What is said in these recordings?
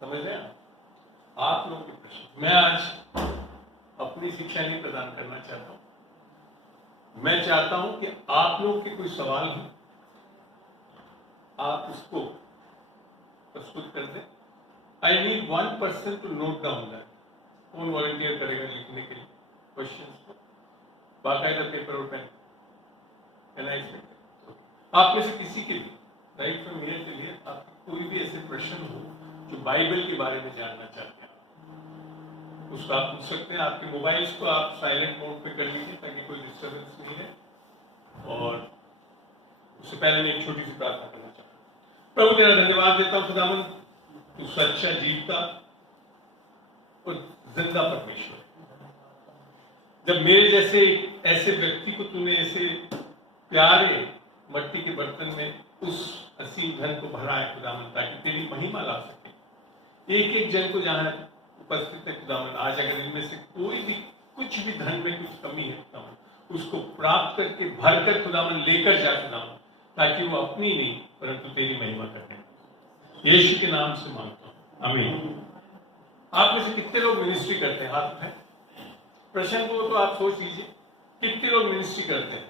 समझ रहे हैं आप लोगों के प्रश्न। मैं आज अपनी शिक्षा नहीं प्रदान करना चाहता हूं। मैं चाहता हूं कि आप लोगों के कोई सवाल हो, आप उसको प्रस्तुत कर दें। I need 1 person to note down that. कौन वॉलंटियर करेगा लिखने के लिए क्वेश्चंस को, बाकायदा पेपर और पेन? कैन आई एक्सपेक्ट आप में से किसी के लिए राइट फ्रॉम हियर के लिए आप कोई भी ऐसे प्रश्न हो जो बाइबल के बारे में जानना चाहते हैं, उसको आप पूछ सकते हैं। आपके मोबाइल्स को आप साइलेंट मोड पे कर लीजिए ताकि कोई डिस्टर्बेंस नहीं है। और उससे पहले मैं एक छोटी सी प्रार्थना करना चाहता हूँ। प्रभु तेरा धन्यवाद देता हूँ खुदावन, तू सच्चा जीवता और जिंदा परमेश्वर। जब मेरे जैसे ऐसे व्यक्ति को तूने ऐसे प्यारे मट्टी के बर्तन में उस असीम धन को भरा है खुदावन, ताकि तेरी महिमा ला सके एक एक जन को जहां उपस्थित है खुदावन। आज अगर इनमें से कोई भी कुछ भी धन में कुछ कमी है खुदावन, उसको प्राप्त करके भर कर खुदावन लेकर जा खुदावन, ताकि वो अपनी नहीं परंतु तेरी महिमा करने। यीशु के नाम से मांगता हूं, आमीन। आप में से कितने लोग मिनिस्ट्री करते हैं? हाथ उठाएं। प्रश्न को तो आप सोच लीजिए, कितने लोग मिनिस्ट्री करते हैं?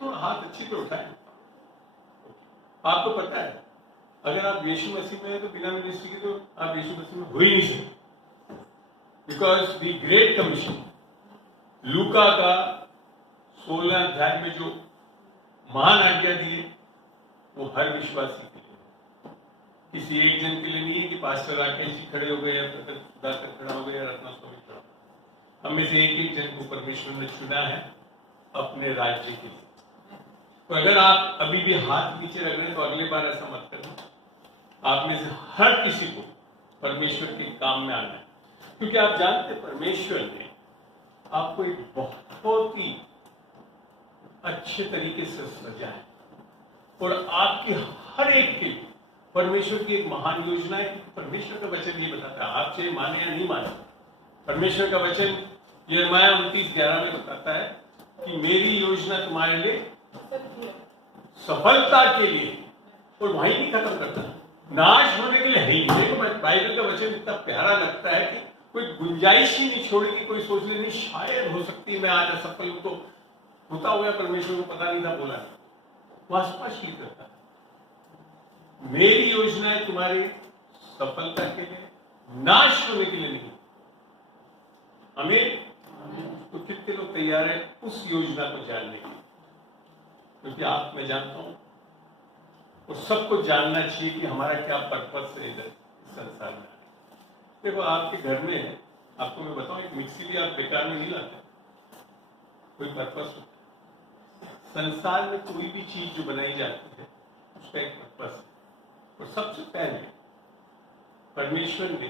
तो हाथ अच्छी तरह उठाएं। आपको पता है अगर आप यीशु मसीह में हैं तो बिना मिनिस्ट्री के तो आप यीशु मसीह में हो ही नहीं सकते। बिकॉज द ग्रेट कमीशन लूका का 16 अध्याय में जो महान आज्ञा दी है वो हर विश्वासी के लिए, किसी एक जन के लिए नहीं है कि पास्टर राकेश जी खड़े हो गए या सुधाकर खड़ा हो गया या रत्ना स्वामी खड़ा हो गया। हम में से एक एक जन को परमेश्वर ने चुना है अपने राज्य के लिए। तो अगर आप अभी भी हाथ नीचे रख रहे हैं तो अगली बार ऐसा मत करना। आप में से हर किसी को परमेश्वर के काम में आना है, क्योंकि आप जानते हैं परमेश्वर ने आपको एक बहुत ही अच्छे तरीके से सजा है और आपके हर एक के लिए परमेश्वर की एक महान योजना है। परमेश्वर का वचन ये बताता है, आप चाहे माने या नहीं माने, परमेश्वर का वचन यिर्मयाह 29:11 में बताता है कि मेरी योजना तुम्हारे लिए सफलता के लिए, और वहीं नहीं खत्म करता, नाश होने के लिए है ही। देखो मैं बाइबल का वचन इतना प्यारा लगता है कि कोई गुंजाइश ही नहीं छोड़ेगी, कोई सोच ले नहीं शायद हो सकती है मैं आज असफल हूं, तो होता हुआ परमेश्वर को पता नहीं था, बोला वास्तव में करता है। मेरी योजनाएं तुम्हारी सफलता के लिए, नाश होने के लिए नहीं। आमीन। तो कितने लोग तैयार हैं उस योजना को जानने के लिए? क्योंकि आप, मैं जानता हूं और सबको जानना चाहिए कि हमारा क्या पर्पस है इधर इस संसार में। देखो आपके घर में है, आपको मैं बताऊं, एक मिक्सी भी आप बेकार में नहीं लाते, कोई पर्पस होता है। संसार में कोई भी चीज जो बनाई जाती है उसका एक पर्पस है। और सबसे पहले परमेश्वर ने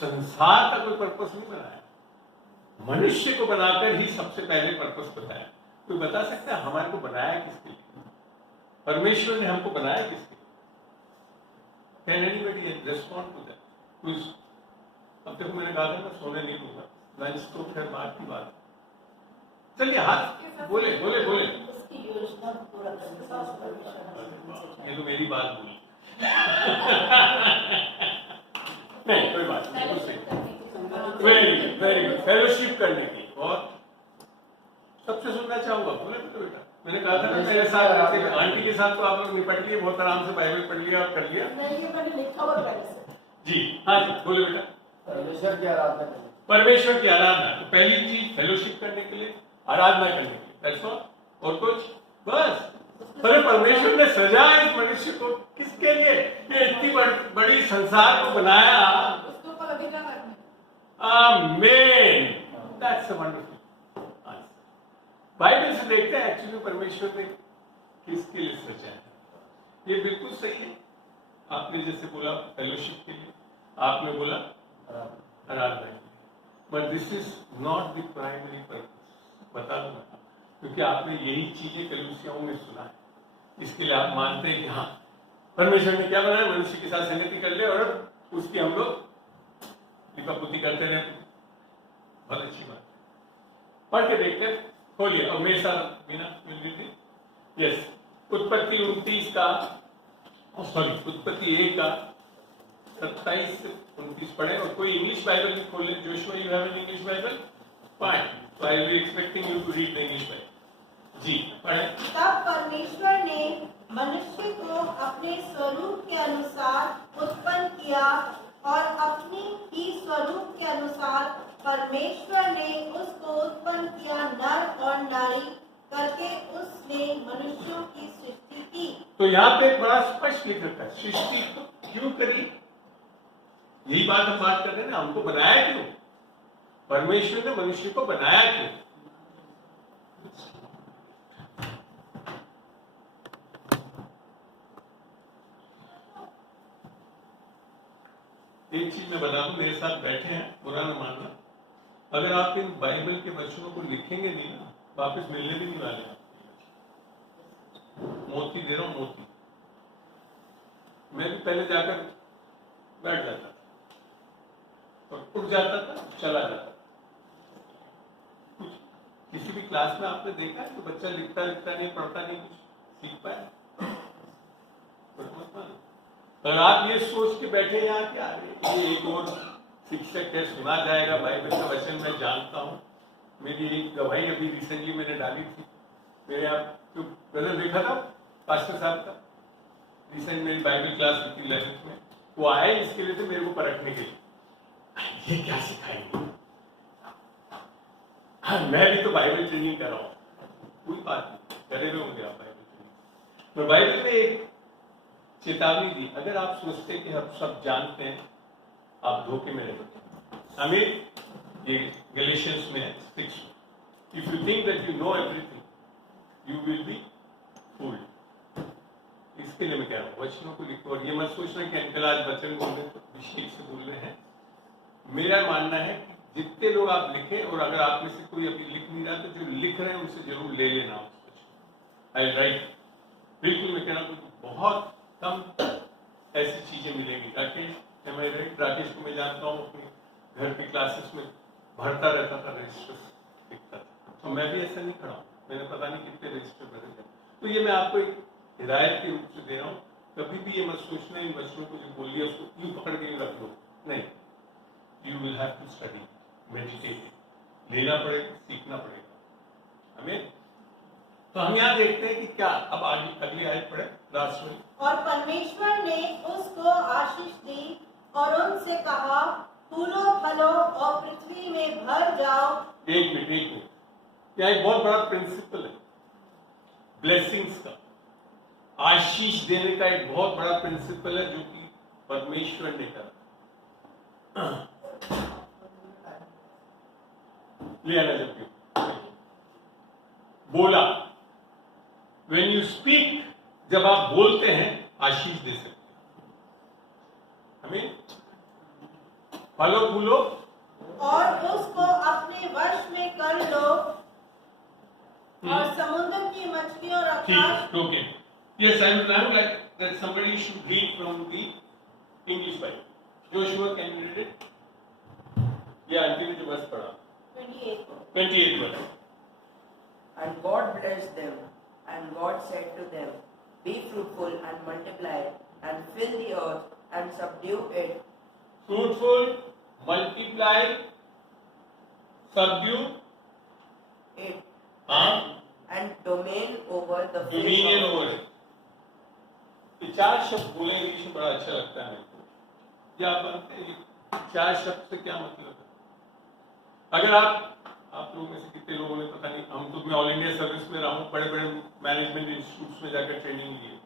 संसार का कोई पर्पस नहीं बनाया, मनुष्य को बनाकर ही सबसे पहले पर्पस बताया। कोई बता सकता है हमारे को बनाया किसके लिए? परमेश्वर ने हमको बनाया किसके लिए? Can anybody respond to that? Please. अब देखो मैंने कहा था ना सोने नहीं दूंगा, लंच तो फिर बात की बात। चलिए हाथ बोले बोले बोले। ये तो मेरी बात बोली। नहीं कोई बात नहीं, बिल्कुल सही। Very good. फेलोशिप करने की। और सबसे सुनना चाहूंगा, बोले तो बेटा मैंने कहा था ना मेरे साथ आंटी के साथ तो आप लोग निपट लिए, बहुत आराम से बाइबल पढ़ लिया और कर लिया। जी हाँ जी बोले बेटा। परमेश्वर की आराधना करनी। परमेश्वर की आराधना, तो पहली चीज फेलोशिप करने के लिए, आराधना करने के लिए, दैट्स ऑल। और कुछ? बस। अरे परमेश्वर ने सजा इस मनुष्य को किसके लिए? ये इतनी बड़ी संसार को बनाया। आमीन। That's a wonderful answer. Bible से देखते हैं एक्चुअली परमेश्वर ने किसके लिए सजा है। ये बिल्कुल सही है। आपने जैसे बोला फेलोशिप के लिए, आपने बोला आराधना के लिए, but this is not the primary purpose. बता दूंगा, क्योंकि आपने यही चीजें कलीसियाओं में सुना है, इसके लिए आप मानते हैं कि हाँ परमेश्वर ने क्या बनाया, मनुष्य के साथ संगति कर ले और उसकी हम लोग लिपापुती करते रहे। बहुत अच्छी बात। पढ़ के देखते खोलिए और मेरे साथ बिना यस उत्पत्ति 29 का सॉरी, उत्पत्ति 1 का 27 से 29 पढ़े। और कोई इंग्लिश बाइबल भी खोले। Joshua, you have an English Bible? Fine, so I will be expecting you to read the English Bible. जी पढ़े। तब परमेश्वर ने मनुष्य को अपने स्वरूप के अनुसार उत्पन्न किया और अपनी ही स्वरूप के अनुसार परमेश्वर ने उसको उत्पन्न किया, नर और नारी करके उसने मनुष्यों की सृष्टि की। तो यहाँ पे बड़ा स्पष्ट लिख रखा है, सृष्टि क्यों करी? यही बात हम बात कर रहे हैं ना, हमको बनाया क्यों? परमेश्वर ने मनुष्य को बनाया क्यों? एक चीज मैं बता दूं, मेरे साथ बैठे हैं, बुरा न मानना, अगर आप इन बाइबल के वचनों को लिखेंगे नहीं ना, वापस मिलने भी नहीं वाले। मोती दे रहा हूं, मोती। मैं भी पहले जाकर बैठ जाता था और उठ जाता था, चला जाता था। कुछ किसी भी क्लास में आपने देखा है तो बच्चा लिखता नहीं, पढ़ता नहीं, कुछ सीख पाया? और आप ये सोच के बैठे यहाँ कि ये एक और शिक्षक है, सुना जाएगा बाइबल का वचन, मैं जानता हूँ। मेरी एक गवाही अभी रिसेंटली मैंने डाली थी, मेरे आप जो ब्रदर देखा था पास्टर साहब का, रिसेंट मेरी बाइबल क्लास हुई थी 11th में, वो आए इसके लिए थे मेरे को परखने के लिए, ये क्या सिखाएंगे। मैं भी तो बाइबल ट्रेनिंग कर रहा हूँ, कोई बात नहीं, करे हुए होंगे आप बाइबल ट्रेनिंग। मैं बाइबल में एक चेतावनी दी, अगर आप सोचते कि हम सब जानते हैं, आप धोखे में रहते। हमें ये गैलेशियंस में है 6, if you think that you know everything you will be fooled. इसके लिए मैं कह रहा हूँ वचनों को लिखो, और ये मत सोचना कि अंकल आज वचन बोल रहे तो विशेष से बोल रहे हैं। मेरा मानना है कि जितने लोग आप लिखे, और अगर आप में से कोई अभी लिख नहीं रहा तो जो लिख रहे हैं उनसे जरूर ले लेना। आई राइट, बिल्कुल मैं कह रहा हूँ बहुत कम ऐसी चीजें मिलेंगी। राकेश, राकेश को मैं जानता हूँ, अपने घर की क्लासेस में भरता रहता था, रजिस्टर लिखता था, तो मैं भी ऐसा नहीं खड़ा हूँ, मैंने पता नहीं कितने रजिस्टर भरे थे। तो ये मैं आपको एक हिदायत के रूप से दे रहा हूँ, कभी भी ये मत सोचना इन बच्चों को जो बोल दिया उसको यूं पकड़ के रख लो, नहीं। You will have to study, meditate, लेना पड़ेगा, सीखना पड़ेगा हमें। तो हम यहाँ देखते हैं कि क्या, अब आगे अगली आयत पढ़े लास्ट में। और परमेश्वर ने उसको आशीष दी और उनसे कहा, फूलो फलो और पृथ्वी में भर जाओ। एक मिनट, यहाँ एक बहुत बड़ा प्रिंसिपल है ब्लेसिंग्स का, आशीष देने का एक बहुत बड़ा प्रिंसिपल है जो कि परमेश्वर ने कहा। ले आना जब बोला, when you speak, जब आप बोलते हैं आशीष दे सकते हैं हमें। फलो फूलो और उसको अपने वश में कर लो और समुद्र की मछलियों और आकाश। Okay. Yes, I would like that somebody should read from the English Bible. Joshua, can you read it? Yeah, अंतिम जो बस पढ़ा 28 verse. And God blessed them, and God said to them, be fruitful and multiply, and fill the earth and subdue it. Fruitful, multiply, subdue it, and domain over the face dominion of over it. ये 4 शब्द बोले English में, बड़ा अच्छा लगता है मेरे को। क्या आप जानते हैं ये 4 शब्द से क्या मतलब है? अगर आप लोगों में से कितने लोगों ने, पता नहीं, हम तो मैं ऑल इंडिया सर्विस में रहा हूँ, बड़े बड़े मैनेजमेंट इंस्टीट्यूट्स में जाकर ट्रेनिंग ली।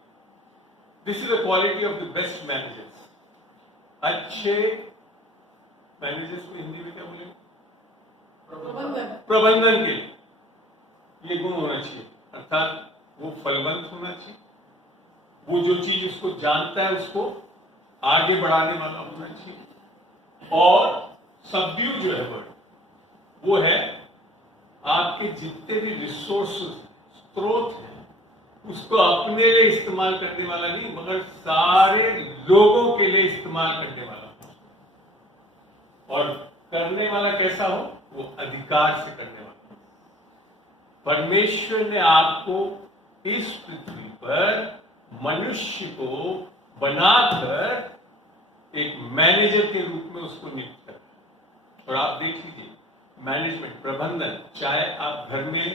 This is the quality of the best managers. अच्छे मैनेजर्स को हिंदी में क्या बोले? प्रबंधन के ये गुण होना चाहिए, अर्थात वो फलवंत होना चाहिए, वो जो चीज उसको जानता है उसको आगे बढ़ाने वाला होना चाहिए, और सबड्यू जो है वर्ड वो है आपके जितने भी रिसोर्सेज, स्रोत हैं, उसको अपने लिए इस्तेमाल करने वाला नहीं, मगर सारे लोगों के लिए इस्तेमाल करने वाला हो। और करने वाला कैसा हो? वो अधिकार से करने वाला। परमेश्वर ने आपको इस पृथ्वी पर, मनुष्य को बनाकर एक मैनेजर के रूप में उसको नियुक्त करना है। और आप देख लीजिए, मैनेजमेंट, प्रबंधन, चाहे आप घर में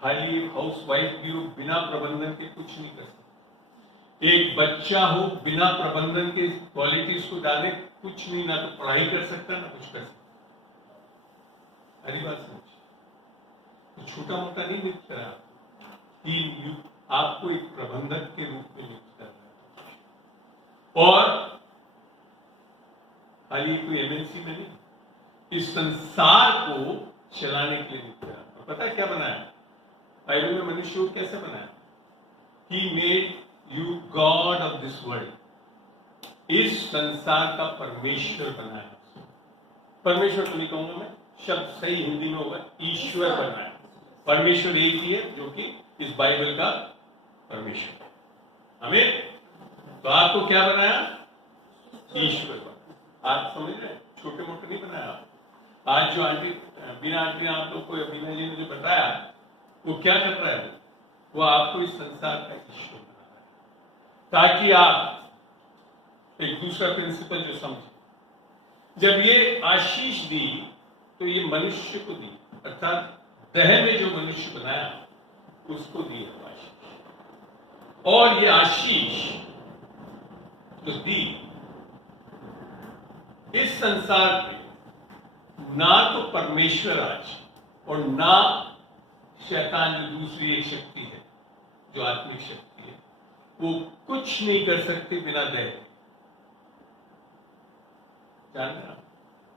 खाली एक हाउस वाइफ भी हो, बिना प्रबंधन के कुछ नहीं कर सकते। एक बच्चा हो, बिना प्रबंधन के क्वालिटीज को जाने कुछ नहीं, ना तो पढ़ाई कर सकता ना कुछ कर सकता। हरी बात समझिए, तो छोटा मोटा नहीं नियुक्त करा कि आपको एक प्रबंधक के रूप में नियुक्त करना है। और खाली कोई एमएनसी में नहीं, इस संसार को चलाने के लिए नियुक्त करा। और पता है क्या बनाया बाइबल में? मनुष्य को कैसे बनाया? He made you God of this world। इस संसार का परमेश्वर बनाया। परमेश्वर तो नहीं कहूंगा मैं, शब्द सही हिंदी में होगा ईश्वर बनाया। परमेश्वर एक ही है जो कि इस बाइबल का परमेश्वर है। हमें तो आपको क्या बनाया? ईश्वर बनाया। आप समझ रहे हैं? छोटे मोटे नहीं बनाया। आज जो बिना आंटी ने आप लोग को अभिनय जी ने जो बताया, वो क्या कर रहा है? वो आपको इस संसार का ईश्वर बना रहा है, ताकि आप एक दूसरा प्रिंसिपल जो समझे। जब ये आशीष दी तो ये मनुष्य को दी, अर्थात देह में जो मनुष्य बनाया उसको दी है आशीष। और ये आशीष जो दी इस संसार पे ना तो परमेश्वर आज और ना शैतान जो दूसरी एक शक्ति है, जो आत्मिक शक्ति है, वो कुछ नहीं कर सकते बिना दया। जान रहे,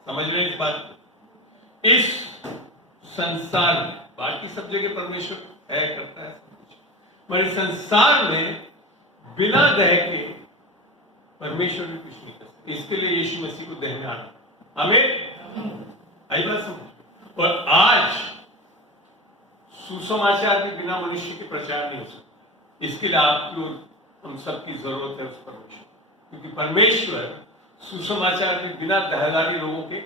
समझ रहे इस बात को? इस संसार में बाकी सब जगह परमेश्वर है, करता है सब कुछ, मगर संसार में बिना दया के परमेश्वर भी कुछ नहीं कर सकते। इसके लिए यीशु मसीह को देह में आना। हमें आई बात समझ। और आज सुसमाचार के बिना मनुष्य के प्रचार नहीं हो सकता। इसके लिए आपको हम सबकी जरूरत है उस परमेश्वर, क्योंकि परमेश्वर सुसमाचार के बिना दहलारी लोगों के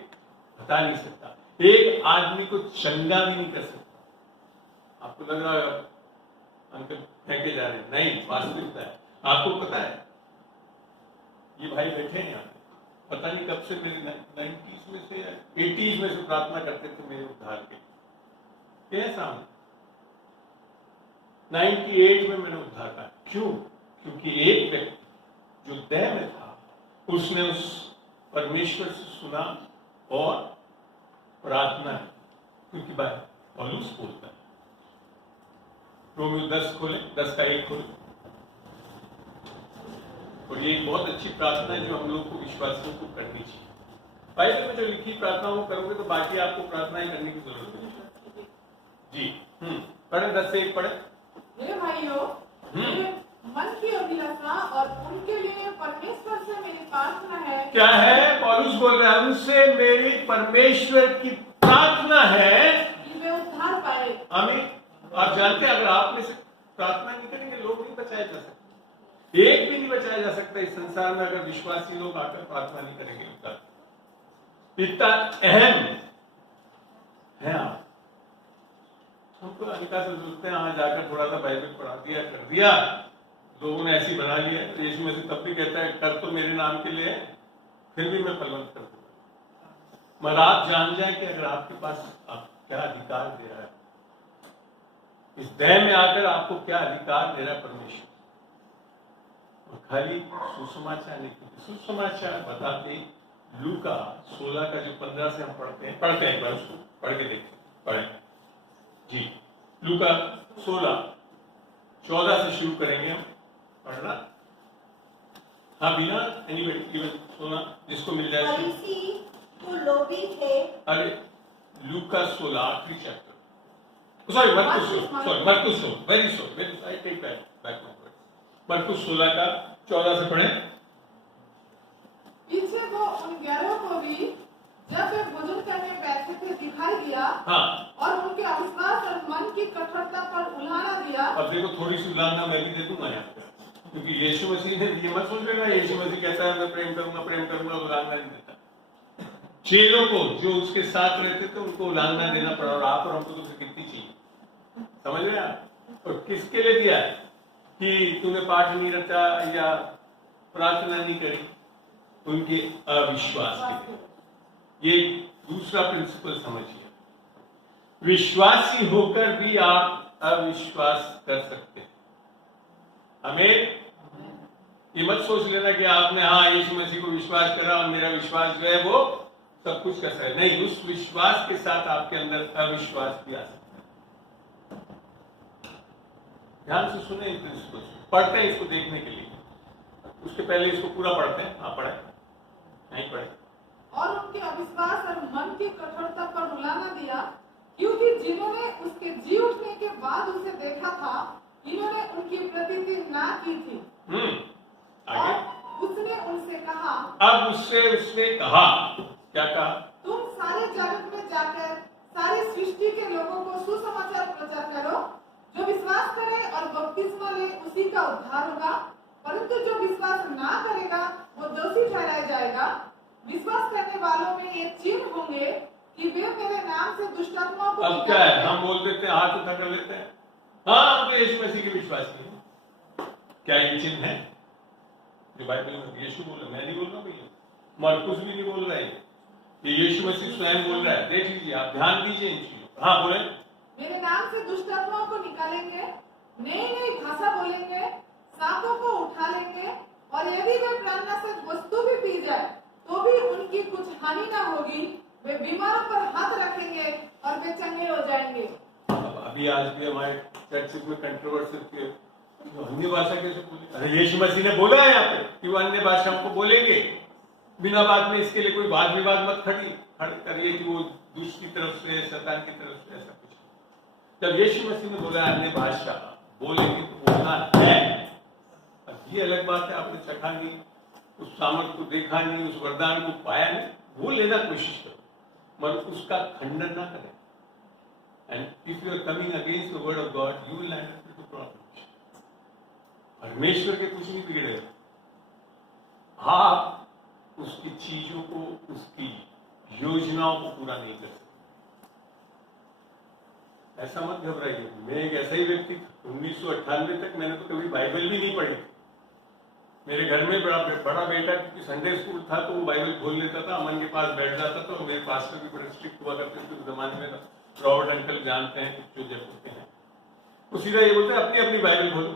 बता नहीं सकता। एक आदमी को चंगा भी नहीं कर सकता। आपको लग रहा है अंकल फेंके जा रहे हैं, नहीं, वास्तविकता है। आपको पता है ये भाई बैठे हैं यहाँ, पता नहीं कब से मेरे 90s में से 80s में से प्रार्थना करते थे मेरे उद्धार के। ये सामने 98 में मैंने उद्धार पाया। क्यों? क्योंकि एक व्यक्ति जो देह में था उसने उस परमेश्वर से सुना और प्रार्थना की। क्योंकि पौलुस बोलता है, रोमियो 10 खोले, 10 का 1 खोले, और ये एक बहुत अच्छी प्रार्थना है जो हम लोग को विश्वासियों को करनी चाहिए। बाइबल में जो लिखी प्रार्थना वो करोगे तो बाकी आपको प्रार्थनाएं करने की जरूरत नहीं। जी पढ़े, 10 से 1 पढ़े। मेरे भाइयों, मेरे मन की अभिलाषा और उनके लिए परमेश्वर से मेरी प्रार्थना है। क्या है? पौलुस बोल रहा है, उनसे मेरी परमेश्वर की प्रार्थना है कि वे उद्धार पाए। आमीन। आप जानते हैं, अगर आप में से प्रार्थना नहीं करेंगे लोग नहीं बचाए जा सकते। एक भी नहीं बचाया जा सकता इस संसार में अगर विश्वासी लोग आकर प्रार्थना नहीं करेंगे। इतना अहम है। आप हमको अनिका से सोचते हैं हाँ जाकर थोड़ा सा बाइबल पढ़ा दिया, कर दिया, लोगों ने ऐसी बना लिया। तो यीशु मसीह तब भी कहता है कर तो मेरे नाम के लिए, फिर भी मैं फलवंत कर दूंगा। मगर आप जान जाए कि अगर आपके पास आप क्या अधिकार दे रहा है, इस देह में आकर आपको क्या अधिकार दे रहा है परमेश्वर। और खाली सुसमाचार नहीं, सुसमाचार बताते लूका 16 का जो 15 से हम पढ़ते हैं एक बार उसको पढ़ के देखते पढ़े जी। लूका 16 14 से शुरू करेंगे हम पढ़ना। हाँ, बिना एनीबडी सुना जिसको मिल जाए। फरीसी तो लोभी थे। अरे लूका 16 आखिरी chapter, sorry Markus, very I take back my words. Markus 16 का 14 से पढ़े। पीछे तो उन 11 को भी जब वे भोजन करने बैठे थे दिखाई दिया। हाँ, और उनके अविश्वास और मन की कठोरता पर उल्हाना दिया। अब देखो थोड़ी सी उल्लांघना मैं भी दे दूंगा यहाँ पे, क्योंकि यीशु मसीह ने ये मत सोच लेना यीशु मसीह कहता है मैं प्रेम करूंगा, उल्लांघना नहीं देता। चेलों को जो उसके साथ रहते थे उनको उल्लांघना देना पड़ा, और आप और हमको तो कितनी चाहिए, समझ रहे हैं आप? और किसके लिए दिया है कि तूने पाठ नहीं रचा या प्रार्थना नहीं करी उनके अविश्वास के लिए। ये दूसरा प्रिंसिपल समझिए, विश्वासी होकर भी आप अविश्वास कर सकते हैं। हमें ये मत सोच लेना कि आपने हाँ यीशु मसीह को विश्वास करा और मेरा विश्वास जो है वो सब कुछ कर सकता है। नहीं, उस विश्वास के साथ आपके अंदर अविश्वास भी आ सकता है। ध्यान से सुने इस प्रिंसिपल, पढ़ते हैं इसको देखने के लिए। उसके पहले इसको पूरा पढ़ते हैं। आप पढ़े नहीं पढ़े? और उनके अविश्वास और मन की कठोरता पर रुला न दिया, क्योंकि जिन्होंने उसके जी उठने के बाद उसे देखा था, इन्होंने उनकी प्रतीति ना की थी। आगे उसने उनसे कहा, अब उसने कहा, क्या कहा? तुम सारे जगत में जाकर सारी सृष्टि के लोगों को सुसमाचार प्रचार करो। जो विश्वास करे और बपतिस्मा ले उसी का उद्धार होगा, परंतु जो विश्वास ना करेगा वो दोषी ठहराया जाएगा। विश्वास करने वालों में ये चिन्ह होंगे कि वे मेरे नाम से दुष्टात्माओं को अब क्या है, हम बोल देते हैं, हाथ उठा कर लेते हैं, हाँ हम तो यीशु मसीह के विश्वासी हैं। क्या ये चिन्ह है जो बाइबल में यीशु बोल रहा? मैं नहीं बोल रहा भैया, मरकुस भी नहीं बोल रहा है, ये यीशु मसीह स्वयं बोल रहा है। देख लीजिए, आप ध्यान दीजिए इन चीजों। हाँ बोले, मेरे नाम से दुष्टात्माओं को निकालेंगे, नई नई भाषा बोलेंगे, सांपों को उठा लेंगे, और यदि वे प्राणनाशक वस्तु भी पी जाए तो भी उनकी कुछ हानि ना होगी। वे बीमारों पर हाथ रखेंगे और वे चंगे हो जाएंगे। अब अभी आज भी हमारे चर्च में कंट्रोवर्सी, अन्य भाषा कैसे बोले? अरे यीशु मसीह ने बोला है यहाँ पे कि वो अन्य भाषा को बोलेंगे बिना बात में। इसके लिए कोई वाद विवाद मत खड़ी करिए कि वो दुष्ट की तरफ से, शैतान की तरफ से, ऐसा कुछ। जब यीशु मसीह ने बोला अन्य भाषा बोलेंगे तो बोलना है। अब ये अलग बात है, आपने चखा नहीं, उस सामर्थ को देखा नहीं, उस वरदान को पाया नहीं, वो लेना कोशिश करो, मगर उसका खंडन ना करें। And if you are coming against the word of God, you will land into problems. परमेश्वर के कुछ नहीं बिगड़ेगा। आप उसकी चीजों को, उसकी योजनाओं को पूरा नहीं कर सकते। ऐसा मत घबराइए। मैं एक ऐसा ही व्यक्ति था, 1998 तक मैंने तो कभी बाइबल भी नहीं पढ़ी। मेरे घर में बड़ा बेटा, क्योंकि संडे स्कूल था तो वो बाइबल खोल लेता था, अमन के पास बैठ जाता था। मेरे पास्टर भी बड़े स्ट्रिक्ट हुआ करते थे उस जमाने में, रॉबर्ट अंकल जानते हैं जो जब हैं, वो सीधा ये बोलते हैं अपनी अपनी बाइबल खोलो।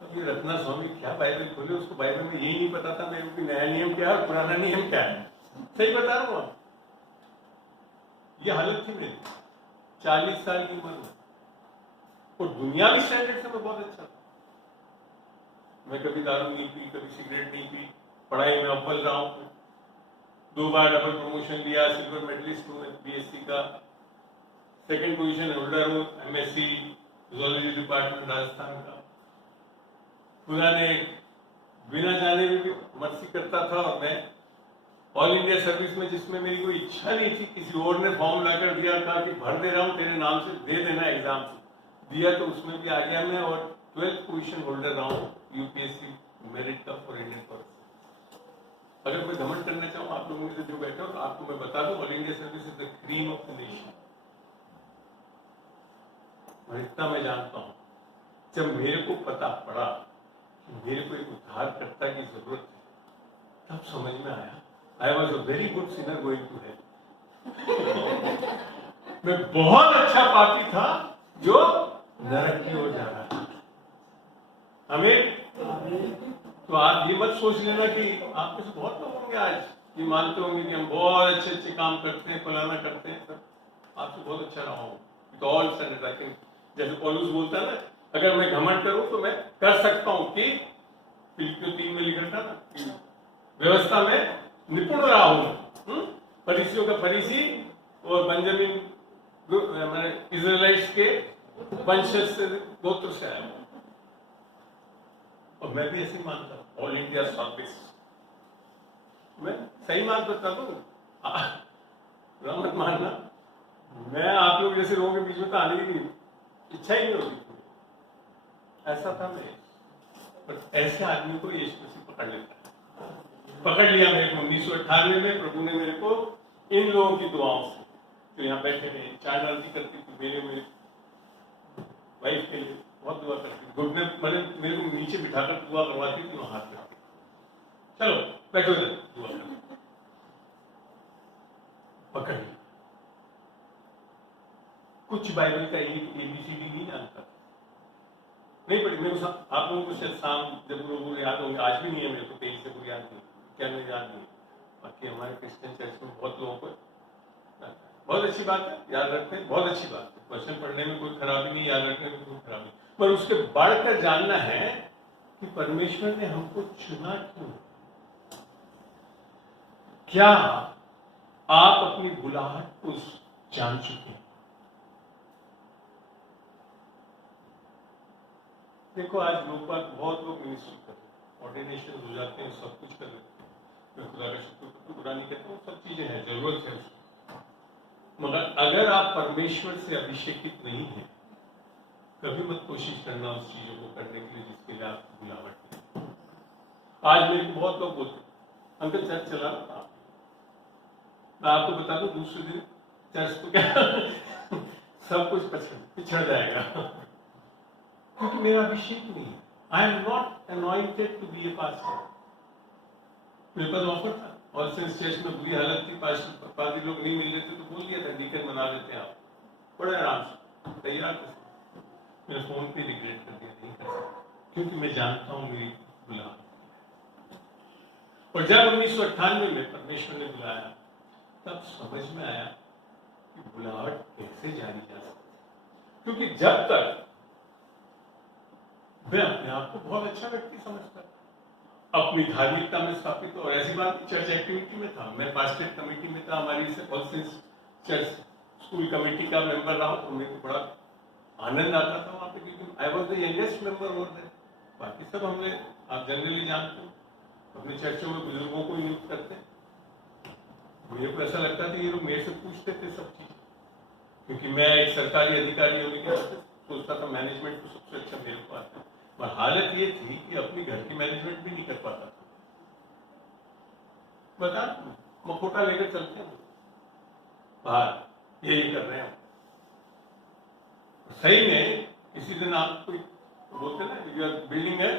अब ये रत्ना स्वामी क्या बाइबल खोले, उसको बाइबल में यही नहीं पता था मेरे को नया नियम क्या है, पुराना नियम क्या है। सही बता रहा हूँ, ये हालत थी मेरी 40 साल की उम्र में। और दुनियावी स्टैंडर्ड से मैं बहुत अच्छा था। मैं कभी दारू नहीं पी, कभी सिगरेट नहीं पी, पढ़ाई में अव्वल रहा हूँ, 2 बार डबल प्रमोशन लिया, सिल्वर मेडलिस्ट हूँ बीएससी का, 2nd पोजीशन होल्डर हूँ एमएससी जूलॉजी डिपार्टमेंट राजस्थान का। खुदा ने बिना जाने में भी मर्सी करता था, और मैं ऑल इंडिया सर्विस में, जिसमें मेरी कोई इच्छा नहीं थी, किसी और ने फॉर्म लाकर दिया था कि भर दे रहा हूँ तेरे नाम से, दे देना एग्जाम से, दिया तो उसमें भी आ गया मैं, और 12th पोजीशन होल्डर रहा हूँ यूपीएससी मेरिट का फॉर इंडियन फॉरेस्ट। अगर मैं घमंड करना चाहूँ आप लोगों में से जो बैठे हो, तो आपको मैं बता दूं, all India service is the cream of the nation. और इतना मैं जानता हूँ, जब मेरे को पता पड़ा कि मेरे को एक उद्धारकर्ता की जरूरत है, तब समझ में आया I was a very good sinner going to hell. मैं बहुत अच्छा पापी था जो नरक की ओर जा रहा था। आमीन। तो आप ये मत सोच लेना कि आप में से बहुत लोग होंगे आज ये मानते होंगे कि हम बहुत अच्छे अच्छे काम करते हैं, फलाना करते हैं, सब आपसे बहुत अच्छा रहा हूँ। With all standard I can, जैसे पौलुस बोलता है ना, अगर मैं घमंड करूं तो मैं कर सकता हूं, कि फिलिपियों 3 में लिखा था ना कि व्यवस्था में निपुण रहा हूं, फरीसियों का फरीसी और बेंजामिन मैंने इजराइलिट्स के वंशज से, गोत्र से आया हूं। और मैं भी ऐसे ही मानता हूं, ऑल इंडिया सर्विस मैं सही मान सकता हूँ, मत मानना। मैं आप लोग जैसे लोगों के बीच में तो आने की नहीं, इच्छा ही नहीं होती। ऐसा था मैं, पर ऐसे आदमी को यीशु मसीह पकड़ लेता है। पकड़ लिया मेरे को 1998 में। प्रभु ने मेरे को इन लोगों की दुआओं से, जो यहाँ बैठे थे, चार अर्जी करती थी मेरे में वाइफ के लिए, बहुत दुआ करती थी, घुटने मेरे को नीचे बिठाकर दुआ करवाती थी, वहां हाथ रखती। चलो बैठो इधर, दुआ करो। पकड़ ली। कुछ बाइबल का ABCD नहीं जानता, नहीं पढ़ी। मैं आप लोगों को शायद शाम जब लोगों को याद होंगे, आज भी नहीं है मेरे को, कहीं से कोई याद नहीं, क्या मैं याद नहीं। बाकी हमारे क्रिश्चियन चर्च में बहुत लोगों को, बहुत अच्छी बात है, याद रखते हैं, बहुत अच्छी बात है। क्वेश्चन पढ़ने में कोई खराबी नहीं, याद रखने में कोई खराबी नहीं, पर उसके बढ़कर जानना है कि परमेश्वर ने हमको चुना क्यों। क्या आप अपनी बुलाहट को जान चुके हैं? देखो आज बहुत लोग मिनिस्ट्री कर रहे हैं, ऑर्डिनेशन हो जाते हैं, सब कुछ कर रहे हैं। मैं खुदा का शुक्र बुरा नहीं कहता हूँ, सब चीजें हैं, जरूरत है उसकी। मगर अगर आप परमेश्वर से अभिषेकित नहीं है, कभी मत कोशिश करना उस चीजों को करने के लिए जिसके लिए आपकी बुलावट है। आज मेरे को बहुत लोग बोलते अंकल चर्च चला रहा, मैं आपको बता दूं दूसरे दिन चर्च तो क्या सब कुछ पिछड़ जाएगा, क्योंकि मेरा अभिषेक नहीं है। I am not anointed to be a pastor. मेरे पास ऑफर था, और सिंस चर्च में बुरी हालत थी, पादरी लोग नहीं मिल रहे थे, तो बोल दिया था डीकन बना देते हैं आप, बड़े आराम से तैयार थे। मैंने फोन पे रिग्रेट कर दिया, नहीं कर सकता, क्योंकि मैं जानता हूं मेरी बुलाहट। और जब 1998 में परमेश्वर ने बुलाया, तब समझ में आया कि बुलाहट कैसे जानी जा सकती। क्योंकि जब तक मैं अपने आप को बहुत अच्छा व्यक्ति समझता, अपनी धार्मिकता में स्थापित, और ऐसी बात चर्च एक्टिविटी में था, मैं पास्टेट कमेटी में था, हमारी चर्च स्कूल कमेटी का मेंबर रहा, तो मेरे को बड़ा आनंद आता था वहां पे, क्योंकि I was the youngest member over there. बाकी सब हमने, आप जनरली जानते हो, अपनी चर्चों में बुजुर्गों को नियुक्त करते। मुझे को ऐसा लगता था ये लोग मेरे से पूछते थे सब चीज, क्योंकि मैं एक सरकारी अधिकारी होने के नाते सोचता था मैनेजमेंट तो सबसे अच्छा मेरे को आता है। पर हालत ये थी कि अपनी घर की मैनेजमेंट भी नहीं कर पाता था। बता मखोटा लेकर चलते हैं बाहर, ये कर रहे हैं सही में। किसी दिन आप कोई बोलते ना, यू आर बिल्डिंग है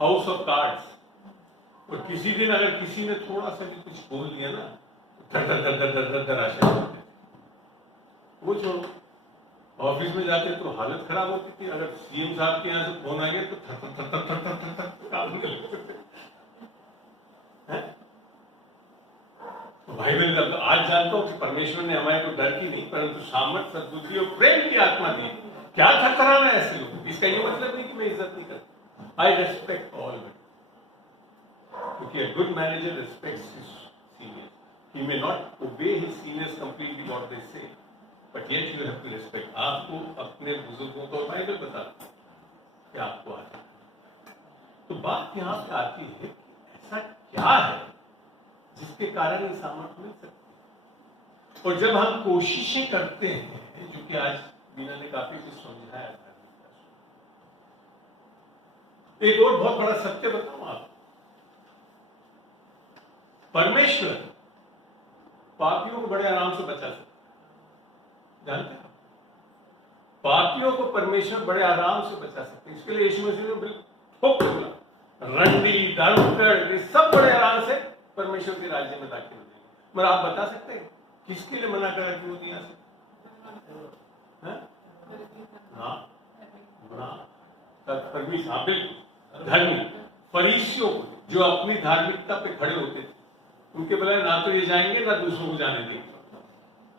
हाउस ऑफ कार्ड्स, और किसी दिन अगर किसी ने थोड़ा सा भी कुछ बोल दिया ना, तो धर धर धर धर धर धर आशा करते। वो छोड़ो, ऑफिस में जाते तो हालत खराब होती थी। अगर सीएम साहब के यहाँ से फोन आ गया तो थर थर थर थर थर थर थर काम करने लगते थे। तो भाई बहन, जब आज जानता हूँ कि परमेश्वर ने हमारे को डर की नहीं, परंतु सामर्थ्य, सद्बुद्धि और प्रेम की आत्मा दी। क्या थरथराना है ऐसे लोग? इसका ये मतलब नहीं कि मैं इज्जत नहीं करता। आई रेस्पेक्ट ऑल मैन, क्योंकि a good manager respects his seniors. He may not obey his seniors completely what they say, but yet you have to respect. आपको अपने बुजुर्गों को बाइबल बताता कि आपको आता है। तो बात यहाँ पे आती है कि ऐसा क्या है जिसके कारण ये सामर्थ्य मिल सकती है। और जब हम कोशिशें करते हैं, जो कि आज बीना ने काफी कुछ समझाया था, एक और बहुत बड़ा सत्य बताऊं आपको। परमेश्वर पापियों को बड़े आराम से बचा सकता है, जानते हैं? पापियों को परमेश्वर बड़े आराम से बचा सकते हैं। इसके लिए यीशु मसीह ने बिल्कुल रंडी, दारूगढ़, ये सब बड़े आराम से परमेश्वर के राज्य में दाखिल हो जाएंगे। मगर आप बता सकते हैं किसके लिए मना करा कि वो नहीं आ सकते? धर्मी फरीसियों को, जो अपनी धार्मिकता पे खड़े होते थे, उनके बजाय ना तो ये जाएंगे ना दूसरों को जाने देंगे।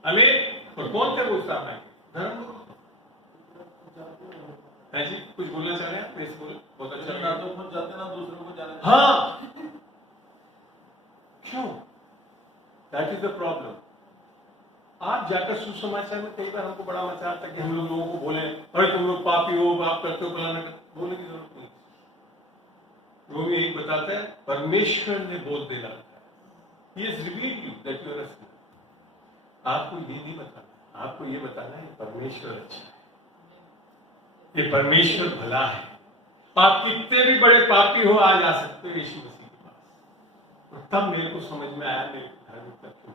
हमें और कौन थे वो सामने धर्म है जी? कुछ बोलना चाह रहे हैं? प्लीज बोले, बहुत अच्छा। ना तो खुद जाते ना दूसरों को जाने। हाँ, क्यों? That is the problem. आप जाकर सुसमाचार में कई बार हमको बड़ा मचा आता कि हम लोगों को बोले, अरे तुम लोग पापी हो, पाप करते हो, फलाना करते, बोलने की जरूरत नहीं। वो भी यही बताता है, परमेश्वर ने बोल दिया, He has revealed you that you are a sinner. आपको ये नहीं बताना, आपको ये बताना है परमेश्वर अच्छा है, ये परमेश्वर भला है। आप कितने भी बड़े पापी हो, आज आ सकते हो यीशु मसीह के पास। और तब मेरे को समझ में आया मेरी धार्मिकता क्यों।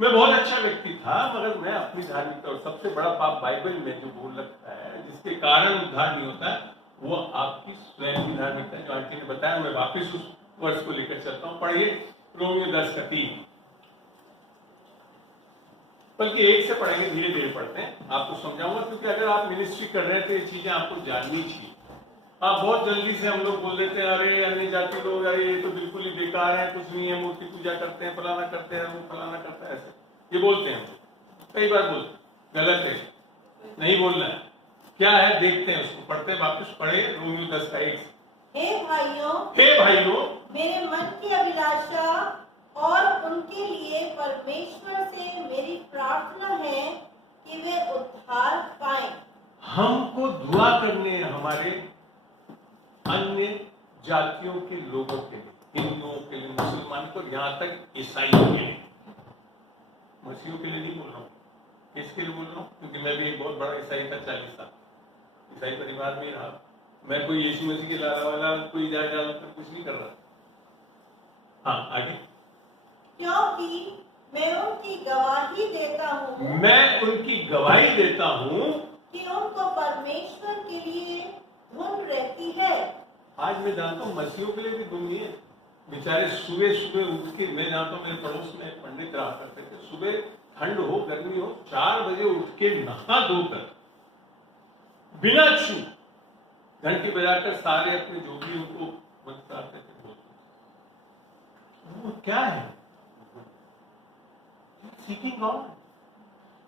मैं बहुत अच्छा व्यक्ति था, मगर मैं अपनी धार्मिकता, और सबसे बड़ा पाप बाइबल में जो बोल रखा है जिसके कारण उद्धार नहीं होता है, वो आपकी स्वयं की धार्मिकता, जो आंटी ने बताया। मैं वापस उस वर्ष को लेकर चलता हूं, पढ़िए रोमियो 10:3। बल्कि एक से पढ़ेंगे, धीरे धीरे पढ़ते हैं, आपको समझाऊंगा, क्योंकि अगर आप मिनिस्ट्री कर रहे हैं तो ये चीजें आपको जाननी चाहिए। आप बहुत जल्दी से हम लोग बोल देते हैं, अरे अन्य जाति लोग, अरे ये तो बिल्कुल ही बेकार है, कुछ नहीं है, मूर्ति पूजा करते हैं, फलाना करते हैं, वो फलाना करता है, ऐसे ये बोलते हैं। कई बार बोलते, गलत है, नहीं बोलना है। क्या है देखते हैं, उसको पढ़ते हैं, वापस पढ़े रोमियो 10:1। हे भाइयों, मेरे मन की अभिलाषा और उनके लिए परमेश्वर से मेरी प्रार्थना है कि वे उद्धार पाएं। हमको दुआ करने हैं हमारे अन्य जातियों के लोगों के लिए, हिंदुओं के लिए, मुसलमान को, यहाँ तक ईसाइयों के लिए। मसीहों के लिए नहीं बोल रहा हूँ, इसके लिए बोल रहा हूँ क्योंकि मैं भी एक बहुत बड़ा ईसाई था, 40 साल ईसाई परिवार में रहा। मैं कोई यीशु मसीह के लाला वाला कोई जा कुछ नहीं कर रहा। हाँ आगे। क्योंकि मैं उनकी गवाही देता हूँ कि उनको परमेश्वर के लिए धुन रहती है। आज मैं जानता हूँ मसीहों के लिए भी धुन नहीं है। बेचारे सुबह सुबह उठ के, मैं जानता हूँ मेरे पड़ोस में एक पंडित रहा करते थे, सुबह ठंड हो गर्मी हो 4 बजे उठ के नहा धोकर बिना छू घंटी बजाकर सारे अपने जो भी उनको बताते थे बोलते। वो क्या है? Seeking God.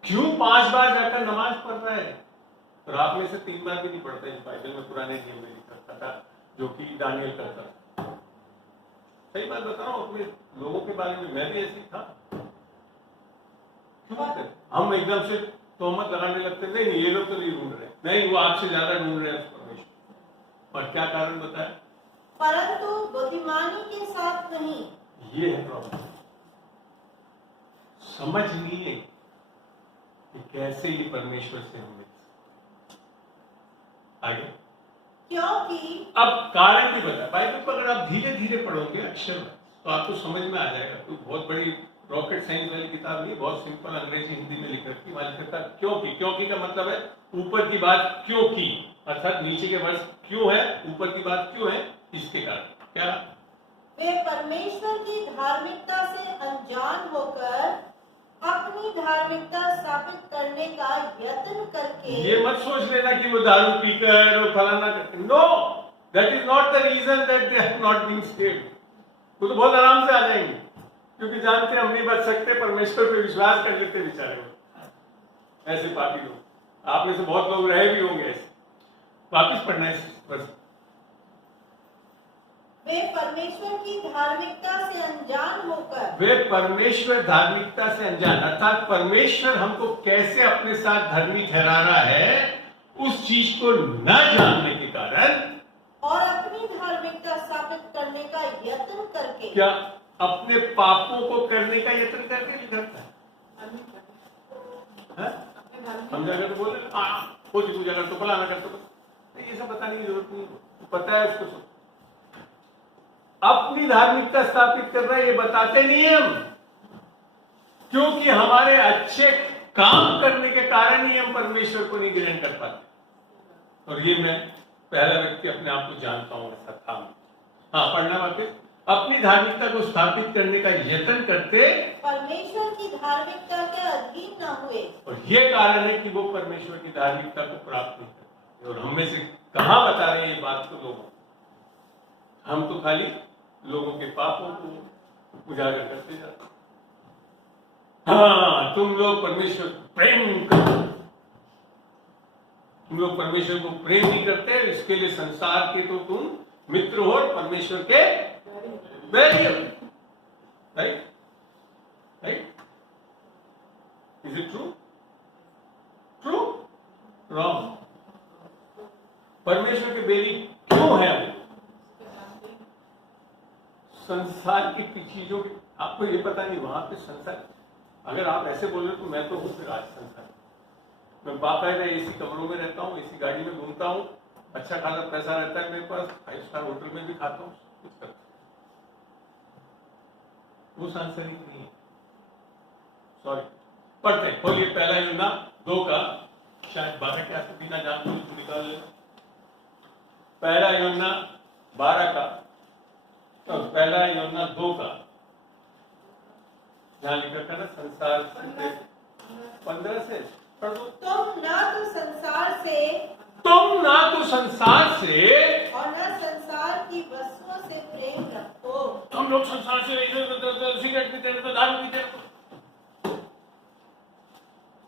क्यों 5 बार जाकर नमाज पढ़ रहा है? और आप में से 3 बार भी नहीं पढ़ते हैं। बाइबल में पुराने नियम में लिखा था, जो कि दानियल करता था। सही बात बता रहा हूँ, अपने लोगों के बारे में मैं भी ऐसे ही था। क्यों करते? हम एकदम से तोहमत लगाने लगते, नहीं ये लोग तो नहीं ढूंढ रहे, नहीं वो आपसे ज्यादा ढूंढ रहे हैं परमेश्वर। और क्या कारण बताया? परंतु बुद्धिमानी के साथ नहीं। ये है प्रॉब्लम, समझ नहीं है कि कैसे ये परमेश्वर से हम मिल सकते। आगे, क्योंकि अब कारण भी बता। बाइबल को अगर आप धीरे धीरे पढ़ोगे अक्षर तो आपको समझ में आ जाएगा। कोई बहुत बड़ी रॉकेट साइंस वाली किताब नहीं, बहुत सिंपल अंग्रेजी हिंदी में लिख रखी। वहां लिखा था क्योंकि। क्योंकि का मतलब है ऊपर की बात क्यों की, अर्थात नीचे के वर्ष क्यों है, ऊपर की बात क्यों है, इसके कारण। क्या? वे परमेश्वर की धार्मिकता से अनजान होकर अपनी धार्मिकता स्थापित करने का यत्न करके। ये मत सोच लेना कि वो दारू पीकर और फलाना करके। No, that is not the reason that they have not been saved. वो तो बहुत आराम से आ जाएंगे, क्योंकि जानते हम नहीं बच सकते, परमेश्वर पे विश्वास कर लेते बेचारे वो। ऐसे पापी लोग आप में से बहुत लोग रहे भी होंगे ऐसे। वापिस पढ़ना है वर्ष। वे परमेश्वर की धार्मिकता से अनजान होकर। वे परमेश्वर धार्मिकता से अनजान, अर्थात परमेश्वर हमको कैसे अपने साथ धर्मी ठहरा रहा है, उस चीज को न जानने के कारण और अपनी धार्मिकता स्थापित करने का यत्न करके। क्या? अपने पापों को करने का यत्न करके नहीं करता है? हम जाकर तो बोले खोजी पूजा कर तो फलाना कर तो, ये सब बताने की जरूरत नहीं, पता है उसको सब। अपनी धार्मिकता स्थापित कर रहा है, ये बताते नहीं हम, क्योंकि हमारे अच्छे काम करने के कारण ही हम परमेश्वर को नहीं ग्रहण कर पाते। और ये मैं पहला व्यक्ति अपने आप को जानता हूं, ऐसा था। हाँ पढ़ना वापिस। अपनी धार्मिकता को स्थापित करने का यत्न करते परमेश्वर की धार्मिकता के अधीन न हुए। और ये कारण है कि वो परमेश्वर की धार्मिकता को प्राप्त नहीं करते। और हम में से कहाँ बता रहे हैं ये बात को लोगों? हम तो खाली लोगों के पापों को उजागर करते जाते। हाँ, तुम लोग परमेश्वर को प्रेम करो, तुम लोग परमेश्वर को प्रेम नहीं करते, इसके लिए संसार के तो तुम मित्र हो, परमेश्वर के बैरी हो। Right? Right? Is it true? True? Wrong. परमेश्वर के बैरी क्यों है? संसार की चीजों की आपको ये पता नहीं। वहां पे संसार, अगर आप ऐसे बोल रहे तो मैं तो हूं फिर आज संसार। मैं बाकायदा एसी कमरों में रहता हूँ, एसी गाड़ी में घूमता हूँ, अच्छा खासा पैसा रहता है मेरे पास, 5 स्टार होटल में भी खाता हूँ, कुछ करता हूँ। वो सांसारिक नहीं है। सॉरी, पढ़ते हैं। खोलिए पहला यूहन्ना 2 का शायद 12 के आसपास, बिना जान बुझे निकाल लेना। पहला यूहन्ना 12 का, तो पहला यूहन्ना 2 का, जहाँ लिखा था ना संसार से 15 से पढ़ दो। तुम ना तो संसार से और न संसार की वस्तुओं से प्रेम रखो। हम लोग संसार से सिगरेट पीते हैं तो दारू पीते हैं,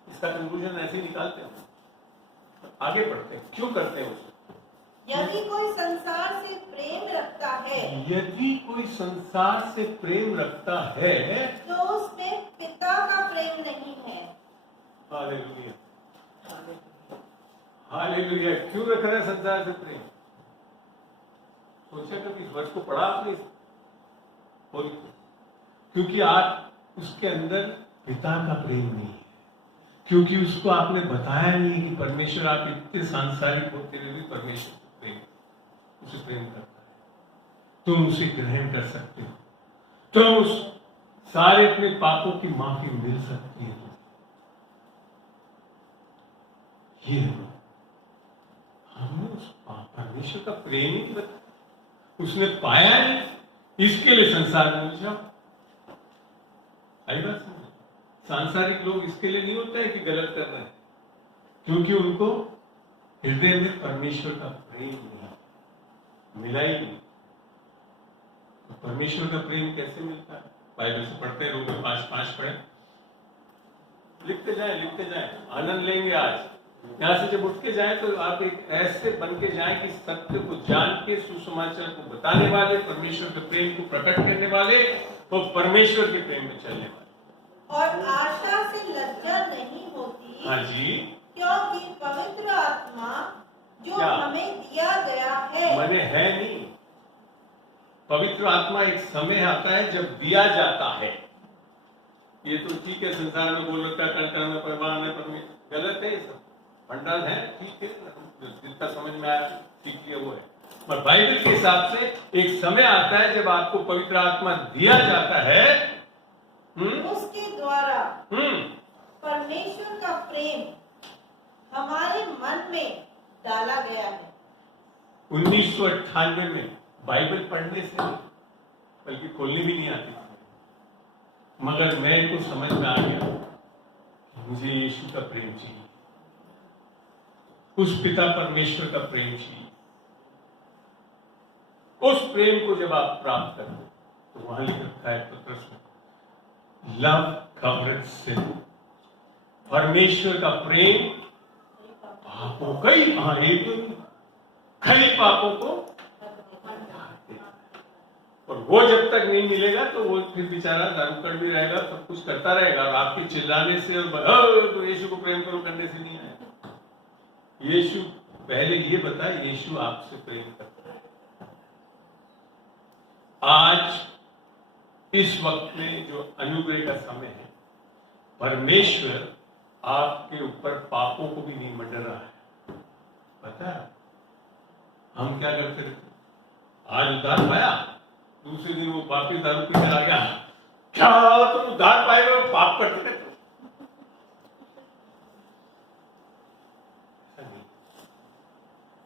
इसका कंक्लूजन ऐसे ही निकालते हैं। आगे पढ़ते हैं, क्यों करते हैं उसे? यदि कोई संसार से प्रेम रखता है यदि कोई संसार से प्रेम रखता है तो उसमें पिता का प्रेम नहीं है। Hallelujah, hallelujah. क्यों रख रहे हैं संसार से प्रेम? सोचा कभी इस वर्ष को पढ़ा आपने? क्योंकि आप उसके अंदर पिता का प्रेम नहीं है, क्योंकि उसको आपने बताया नहीं कि परमेश्वर, आप इतने सांसारिक होते हुए भी परमेश्वर उसे प्रेम करता है। तुम उसे ग्रहण कर सकते हो, तुम उस सारे अपने पापों की माफी मिल सकती है। ये हमने उस परमेश्वर का प्रेम ही बताया, उसने पाया नहीं, इसके लिए संसार में जाओ। आई बात समझ? सांसारिक लोग इसके लिए नहीं होते हैं कि गलत कर रहे हैं, क्योंकि उनको हृदय में परमेश्वर का प्रेम नहीं मिला ही नहीं। तो परमेश्वर का प्रेम कैसे मिलता है? बाइबल से पढ़ते हैं, रोमन 5:5 पढ़े, लिखते जाए, आनंद लेंगे। आज यहां से जब उठ के जाए तो आप एक ऐसे बन के जाए कि सत्य को जान के, सुसमाचार को बताने वाले, परमेश्वर के प्रेम को प्रकट करने वाले और परमेश्वर के प्रेम में चलने वाले। और आशा से लज्जा नहीं होती। हाँ जी, क्योंकि पवित्र आत्मा जो क्या? हमें दिया गया है, मैंने है नहीं। पवित्र आत्मा एक समय आता है जब दिया जाता है। ये तो ठीक है, संसार में बोल रखा कण कण में परमाणु है, परमेश्वर गलत है, ये सब भंडार है, ठीक है, जितना समझ में आया ठीक है वो है। पर बाइबल के हिसाब से एक समय आता है जब आपको पवित्र आत्मा दिया जाता है, उसके द्वारा परमेश्वर का प्रेम हमारे मन में डाला गया है। 1998 में बाइबल पढ़ने से बल्कि खोलनी भी नहीं आती थी, मगर मैं इनको समझ में आ गया कि मुझे यीशु का प्रेम चाहिए, उस पिता परमेश्वर का प्रेम चाहिए। उस प्रेम को जब आप प्राप्त करते तो वहां लिख रखा है पत्रस में, लव कवरेज सिन। परमेश्वर का प्रेम पापों कई पापों को, और वो जब तक नहीं मिलेगा तो वो फिर बेचारा दारूकड़ भी रहेगा, सब कुछ करता रहेगा, और आपके चिल्लाने से और तो यीशु को प्रेम करो करने से नहीं आएगा। यीशु पहले ये बता, यीशु आपसे प्रेम करता है। आज इस वक्त में जो अनुग्रह का समय है, परमेश्वर आपके ऊपर पापों को भी नहीं मंडरा रहा है। पता है हम क्या करते थे? आज उद्धार पाया, दूसरे दिन वो वापिस दारू पीकर आ गया, क्या तुम उद्धार पाए हो, पाप करते थे।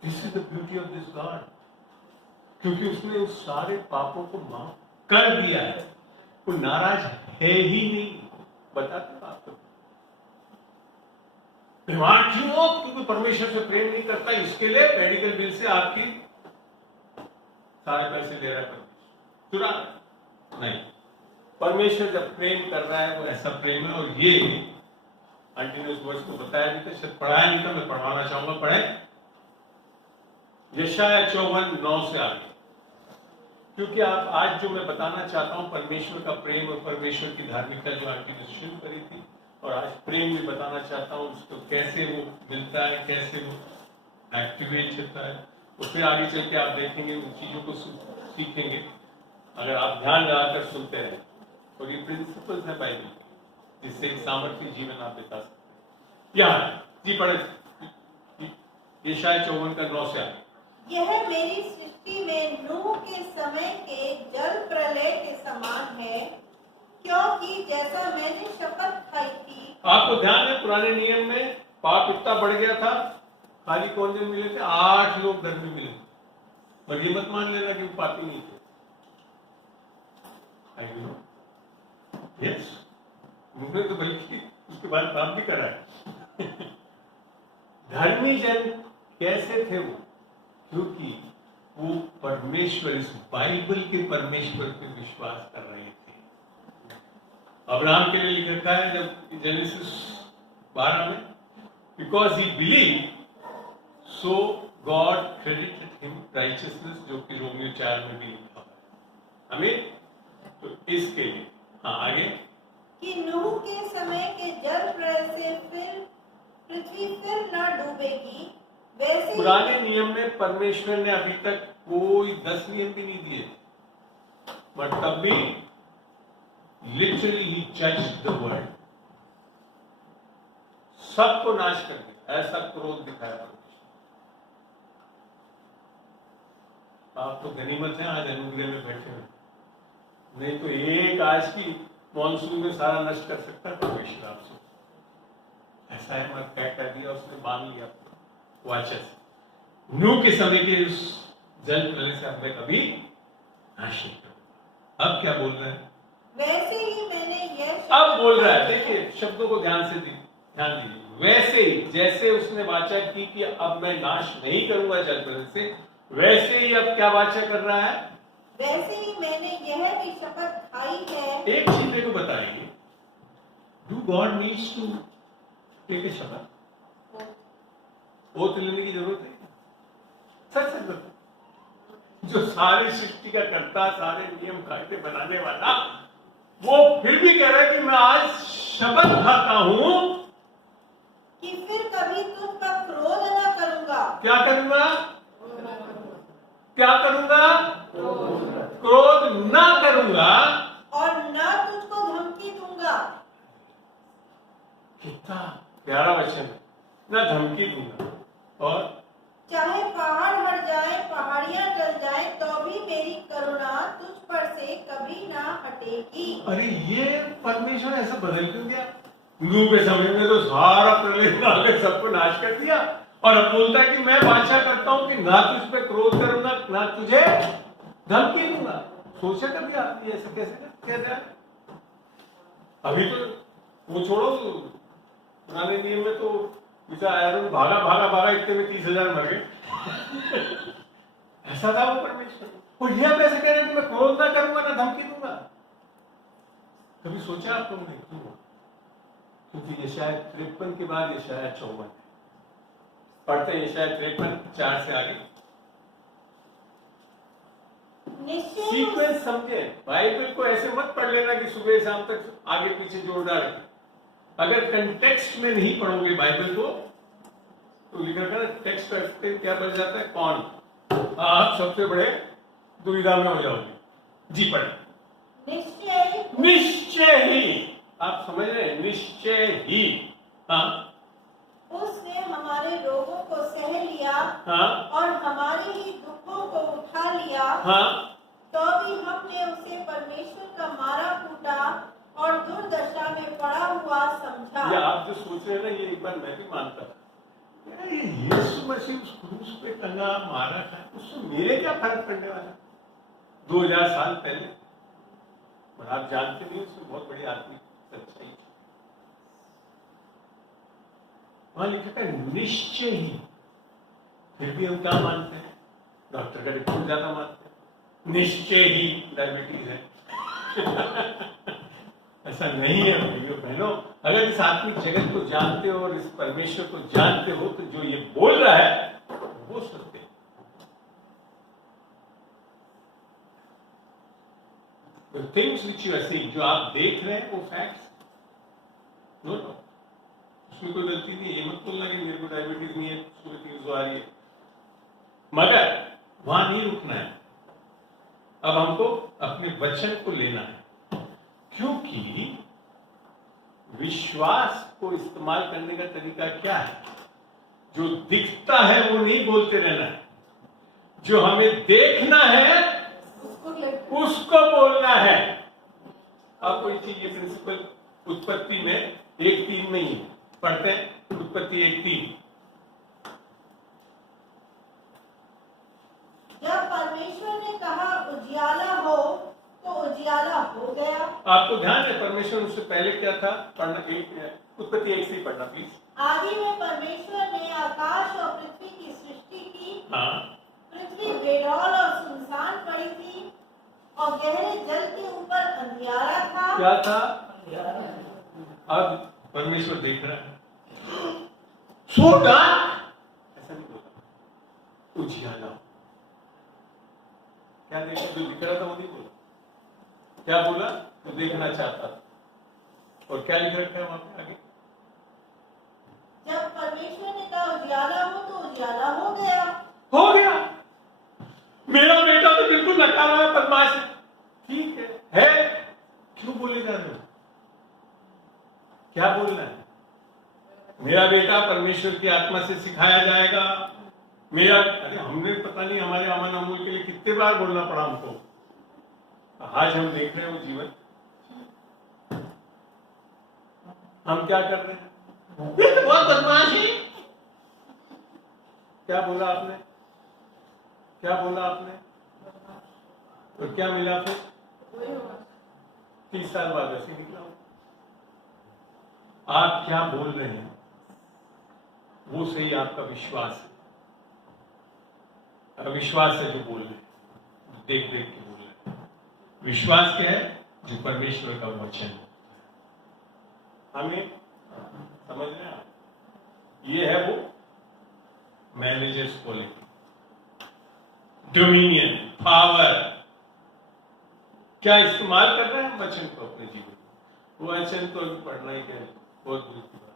This is the beauty of this God, क्योंकि उसने उस सारे पापों को माफ कर दिया है, वो नाराज है ही नहीं। बताते आपको बीमार क्यों हो? क्योंकि परमेश्वर से प्रेम नहीं करता, इसके लिए मेडिकल बिल से आपकी सारे पैसे ले रहा है परमेश्वर, चुरा नहीं। परमेश्वर जब प्रेम कर रहा है वो ऐसा प्रेम है। और ये कंटिन्यूस वर्स को बताया नहीं था, शायद पढ़ाया नहीं था, मैं पढ़वाना चाहूंगा, पढ़े यशायाह 54:9 से आगे, क्योंकि आप आज जो मैं बताना चाहता हूं परमेश्वर का प्रेम और परमेश्वर की धार्मिकता जो आंटी ने शुरू करी थी, और आज प्रेम भी बताना चाहता हूं उसको कैसे वो मिलता है, कैसे वो एक्टिवेट होता है। तो फिर आगे चल के आप देखेंगे, उन चीजों को सीखेंगे अगर आप ध्यान लगाकर सुनते रहें। और ये प्रिंसिपल्स है बाइबल, जिससे एक सामर्थ्य जीवन आप बिता सकते हैं। जी पढ़े यशायाह 54:9 से आगे। यह मेरी सृष्टि में नूह के समय के जल प्रलय के समान है, क्योंकि जैसा मैंने शपथ खाई थी। आपको ध्यान है पुराने नियम में पाप इतना बढ़ गया था, खाली कौन दिन मिले थे? 8 लोग धर्मी मिले, और ये मत मान लेना कि वो पापी नहीं थे। आई नो, यस, उन्होंने तो बल्कि उसके बाद पाप भी करा है। धर्मी जन कैसे थे वो? क्योंकि वो परमेश्वर, इस बाइबल के परमेश्वर पे विश्वास कर रहे थे। अब्राहम के लिए लिखा है जब जेनेसिस 12 में, because he believe so God credited him righteousness, जो कि रोमियो 4 में भी लिखा है। आमीन। तो इसके लिए आगे कि नूह के समय के जल प्रलय से फिर पृथ्वी फिर न डूबेगी, वैसे ही पुराने नियम में परमेश्वर ने अभी तक कोई 10 नियम भी नहीं दिए, बट तब भी literally he judged the world, सबको नाश कर दिया। ऐसा क्रोध दिखाया परमेश्वर। आप तो गनीमत है आज अनुग्रह में बैठे हुए, नहीं तो एक आज की मॉनसून में सारा नष्ट कर सकता है परमेश्वर आपसे। ऐसा है, मत क्या कर दिया उसने, बांध लिया वाचस। नूह के समय के उस जल प्रलय से अब मैं कभी नाश नहीं करूंगा। अब क्या बोल रहा है? वैसे ही मैंने यह अब बोल रहा है, देखिए शब्दों को ध्यान दीजिए। वैसे ही जैसे उसने वाचा की कि अब मैं नाश नहीं करूंगा जल प्रलय से, वैसे ही अब क्या वाचा कर रहा है? वैसे ही मैंने यह भी शपथ खाई है। एक चीज मेरे को बताइए, do God needs to take a शपथ? ओथ लेने की जरूरत है? सच सच बताओ, जो सारी सृष्टि का कर्ता, सारे नियम कायदे बनाने वाला, वो फिर भी कह रहा है कि मैं आज शपथ खाता हूं कि फिर कभी तुझ पर क्रोध न करूंगा। क्या करूंगा? क्या करूंगा? क्रोध ना करूंगा और न तुझको धमकी दूंगा। कितना प्यारा वचन है, ना धमकी दूंगा, और चाहे पहाड़ हट जाए, पहाड़ियां टल जाए, तो भी मेरी करुणा तुझ पर से कभी ना हटेगी। अरे ये परमेश्वर ऐसा बदल क्यों दिया? नूह के समय में तो सारा प्रलय डालकर सबको नाश कर दिया, और अब बोलता है कि मैं वाचा करता हूं कि ना तुझ पे क्रोध करूंगा, ना तुझे धमकी दूंगा। सोचा कभी आपने ऐसे कैसे कह जाए? अभी तो वो छोड़ो, पुराने नियम में तो आयरन भागा भागा भागा, इतने में 30,000 मर गए। ऐसा था वो परमेश्वर। और ये अब ऐसे कह रहे हैं कि मैं क्रोध ना करूंगा, ना धमकी दूंगा। कभी सोचा आप लोगों ने क्यों? क्योंकि यशाया 53 के बाद यशाया 54 पढ़ते हैं। यशाया 53 4 से आगे निश्चय सीक्वेंस समझे। बाइबल को ऐसे मत पढ़ लेना कि सुबह शाम तक आगे पीछे जोड़ डाले। अगर कंटेक्स्ट में नहीं पढ़ोगे बाइबल को तो लिखा था टेक्स्ट पढ़ते क्या बन जाता है? कौन? आप सबसे बड़े दुविधा में हो जाओगे। जी पढ़े। निश्चय ही, आप समझ रहे हैं? निश्चय ही, हाँ, उसने हमारे रोगों को सह लिया, हाँ, और हमारे ही दुखों को उठा लिया। हाँ, तो भी हमने उसे परमेश्वर का मारा कूटा और दुर्दशा में पड़ा हुआ समझा। ये आप जो सोच रहे हैं ना, ये एक बार मैं भी मानता था। यार ये यीशु मसीह उस क्रूस पे टंगा, मारा था, उससे मेरे क्या फर्क पड़ने वाला? 2000 साल पहले। और आप जानते नहीं, उसमें बहुत बड़ी आत्मिक सच्चाई। वहां लिखा था निश्चय ही। फिर भी हम क्या मानते हैं? डॉक्टर का रिपोर्ट ज्यादा मानते हैं। निश्चय ही डायबिटीज है। ऐसा नहीं है भाइयों बहनों। अगर इस आत्मिक जगत को जानते हो और इस परमेश्वर को जानते हो तो जो ये बोल रहा है वो सत्य है। The things which you are seeing, जो आप देख रहे हैं वो फैक्ट्स, नो नो, उसमें कोई गलती नहीं है। ये मत बोलना कि मेरे को डायबिटीज नहीं है, सुबह 300 आ रही है। मगर वहां नहीं रुकना है। अब हमको अपने वचन को लेना है, क्योंकि विश्वास को इस्तेमाल करने का तरीका क्या है? जो दिखता है वो नहीं बोलते रहना है, जो हमें देखना है उसको बोलना है। आप कोई चीज, ये प्रिंसिपल उत्पत्ति में 1:3 में ही पढ़ते हैं। उत्पत्ति 1:3। जब आपको ध्यान है परमेश्वर उससे पहले क्या था? पढ़ना, उत्पत्ति 1 से ही पढ़ना प्लीज। आदि में परमेश्वर ने आकाश और पृथ्वी की सृष्टि की। हाँ, पृथ्वी बेडौल और सुनसान पड़ी थी और गहरे जल के ऊपर अंधियारा था। क्या था? अब परमेश्वर देख रहा है, सो डार्क, ऐसा नहीं बोला, उजियाला। क्या देखा? जो दिख रहा था वो नहीं बोला। क्या बोला? तो देखना चाहता था। और क्या लिख रखा है वहां पे आगे? जब परमेश्वर ने कहा उजियाला हो तो उजियाला हो गया। हो गया। मेरा बेटा तो बिल्कुल नकारा है, बदमाश है। ठीक है? क्यों बोले जा रहे हो? क्या बोलना है? मेरा बेटा परमेश्वर की आत्मा से सिखाया जाएगा। मेरा, अरे हमने पता नहीं हमारे अमन अमूल के लिए कितने बार बोलना पड़ा हमको। आज हम देख रहे हैं वो जीवन, हम क्या कर रहे हैं? ये तो बहुत बदमाश है। क्या बोला आपने? क्या बोला आपने? तो क्या मिला फिर? 30 साल बाद ऐसे निकला। आप क्या बोल रहे हैं वो सही आपका विश्वास है। अविश्वास है जो बोल रहे हैं, देख देख के बोल रहे हैं। विश्वास क्या है? जो परमेश्वर का वचन है। हमें समझ रहे हैं? ये है वो मैनेजर्स क्वालिटी, डोमिनियन, पावर। क्या इस्तेमाल कर रहे हैं वचन को अपने जीवन में? वो वचन तो पढ़ना ही क्या है, बहुत दूर की बात।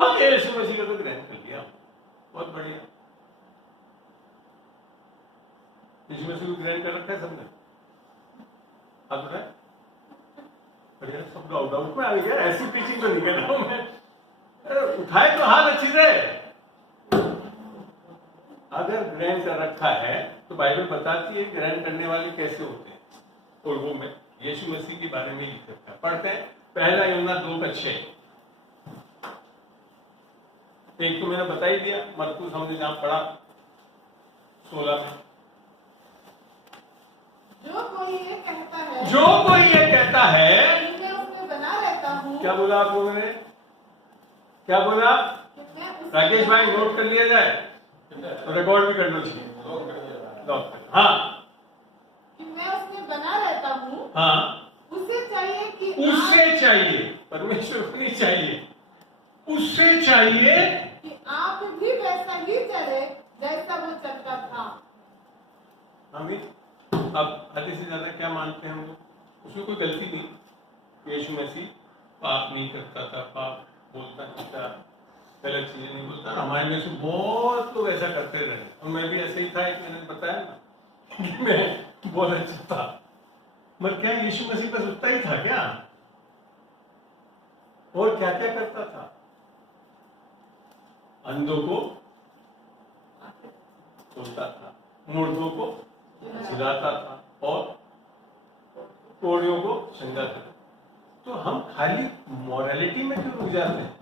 हम यीशु मसीह का तो ग्रहण कर लिया, बहुत बढ़िया। यीशु मसीह को ग्रहण कर रखा है सबने। आप बताए? बढ़िया, सब डाउट में आ गया। ऐसी टीचिंग तो नहीं कर रहा हूं मैं। उठाए तो हाथ अच्छी से। अगर ग्रहण कर रखा है तो बाइबल बताती है ग्रहण करने वाले कैसे होते हैं, और वो मैं यीशु मसीह के बारे में लिख रखा है। पढ़ते हैं 1 यूहन्ना 2:6। एक तो मैंने बता ही दिया, मरकुस हमने जहां पढ़ा 16 में। जो कोई ये कहता है जो कोई ये कहता है, कि मैं उसमें बना रहता हूँ, क्या बोला आप लोगों ने? क्या बोला? कि मैं उसमें राकेश भाई नोट कर लिया जाए, रिकॉर्ड भी कर लो चाहिए। हाँ कि मैं उसमें बना रहता हूँ, हाँ, उसे चाहिए कि उससे चाहिए, परमेश्वर को नहीं चाहिए, उससे चाहिए कि आप भी वैसा ही चले जैसा वो चलता था। हमें अब आधे से ज्यादा क्या मानते हैं हम लोग? उसमें कोई गलती नहीं। यीशु मसीह पाप नहीं करता था, पाप बोलता नहीं था, गलत चीजें नहीं बोलता। हमारे में से बहुत लोग ऐसा करते रहे, और मैं भी ऐसे ही था। एक मैंने बताया ना कि मैं बहुत अच्छा था, मगर क्या यीशु मसीह बस उतना ही था क्या? और क्या क्या करता था? अंधों को खोलता था, मुर्दों को जिलाता था, और कोड़ियों को चंगा था। तो हम खाली मॉरलिटी में क्यों रुक जाते हैं?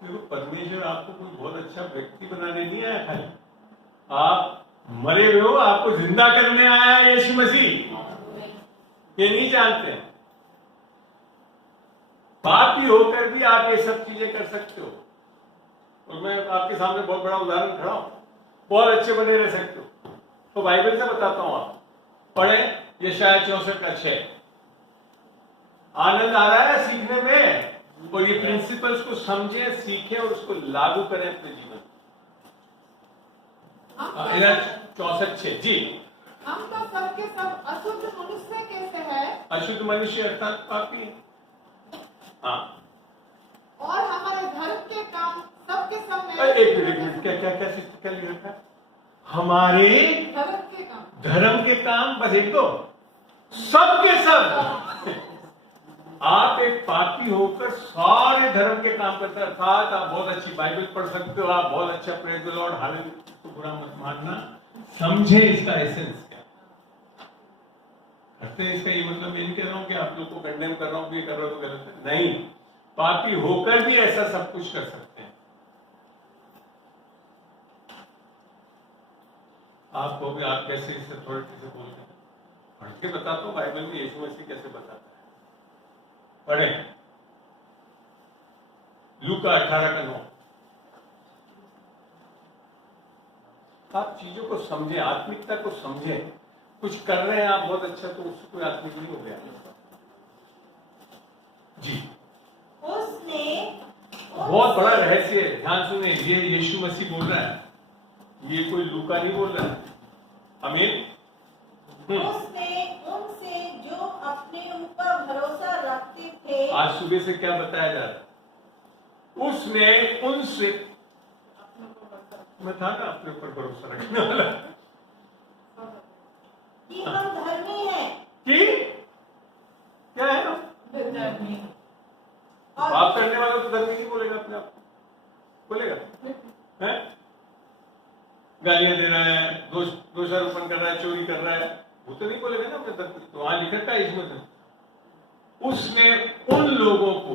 देखो, परमेश्वर आपको कोई बहुत अच्छा व्यक्ति बनाने नहीं आया। खाली आप मरे हुए हो, आपको जिंदा करने आया है यीशु मसीह। ये नहीं जानते हैं। पापी होकर भी आप ये सब चीजें कर सकते हो। और मैं आपके सामने बहुत बड़ा उदाहरण खड़ा हूं, बहुत अच्छे बने रह सकते हो। तो बाइबल से बताता हूं, आप पढ़े यशायाह 64:6। आनंद आ रहा है सीखने में, और ये प्रिंसिपल्स को समझे, सीखें और उसको लागू करें अपने जीवन में। 64:6 जी। हम तो सबके सब अशुद्ध मनुष्य कैसे है, अशुद्ध मनुष्य अर्थात पापी है। हाँ, और हमारे धर्म के काम सबके सब एक मिनट, क्या क्या क्या क्या लिखा रखा है? हमारे धर्म के काम, धर्म के काम, बस एक तो सबके सब। आप एक पापी होकर सारे धर्म के काम करते हैं, अर्थात आप बहुत अच्छी बाइबल पढ़ सकते हो, आप बहुत अच्छा प्रेज द लॉर्ड, हालेलुया, तो बुरा मत मानना। समझे इसका एसेंस क्या करते हैं। इसका ये मतलब ये नहीं कह रहा हूं कि आप लोग को कंडेम कर रहा हूं कि ये कर रहा हूं तो गलत है, नहीं। पापी होकर भी ऐसा सब कुछ कर सकते हैं। आप कहोगे आप कैसे इस अथॉरिटी से बोलते हैं? पढ़ के बताता हूँ बाइबल में यीशु मसीह कैसे बताता है। पढ़े लूका 18:9। आप चीजों को समझें, आत्मिकता को समझें। कुछ कर रहे हैं आप बहुत अच्छा, तो उससे कोई आत्मिक नहीं हो गया जी। उसने बहुत बड़ा रहस्य है, ध्यान सुने। ये यीशु मसीह बोल रहा है, ये कोई लूका नहीं बोल रहा है। आमीन। उसने उनसे जो अपने ऊपर भरोसा रखते थे, आज सुबह से क्या बताया जा रहा है? उसने उनसे, मैं था ना अपने ऊपर भरोसा रखने वाला, कि हम धर्मी हैं कि क्या है हम? और पाप करने वाला तो धर्मी नहीं बोलेगा अपने आप को। बोलेगा है? गालियां दे रहा है, दोषारोपण कर रहा है, चोरी कर रहा है, वो तो नहीं बोलेगा ना अपने धर्मी। तो वहां लिखा था इसमें, उसने उन लोगों को,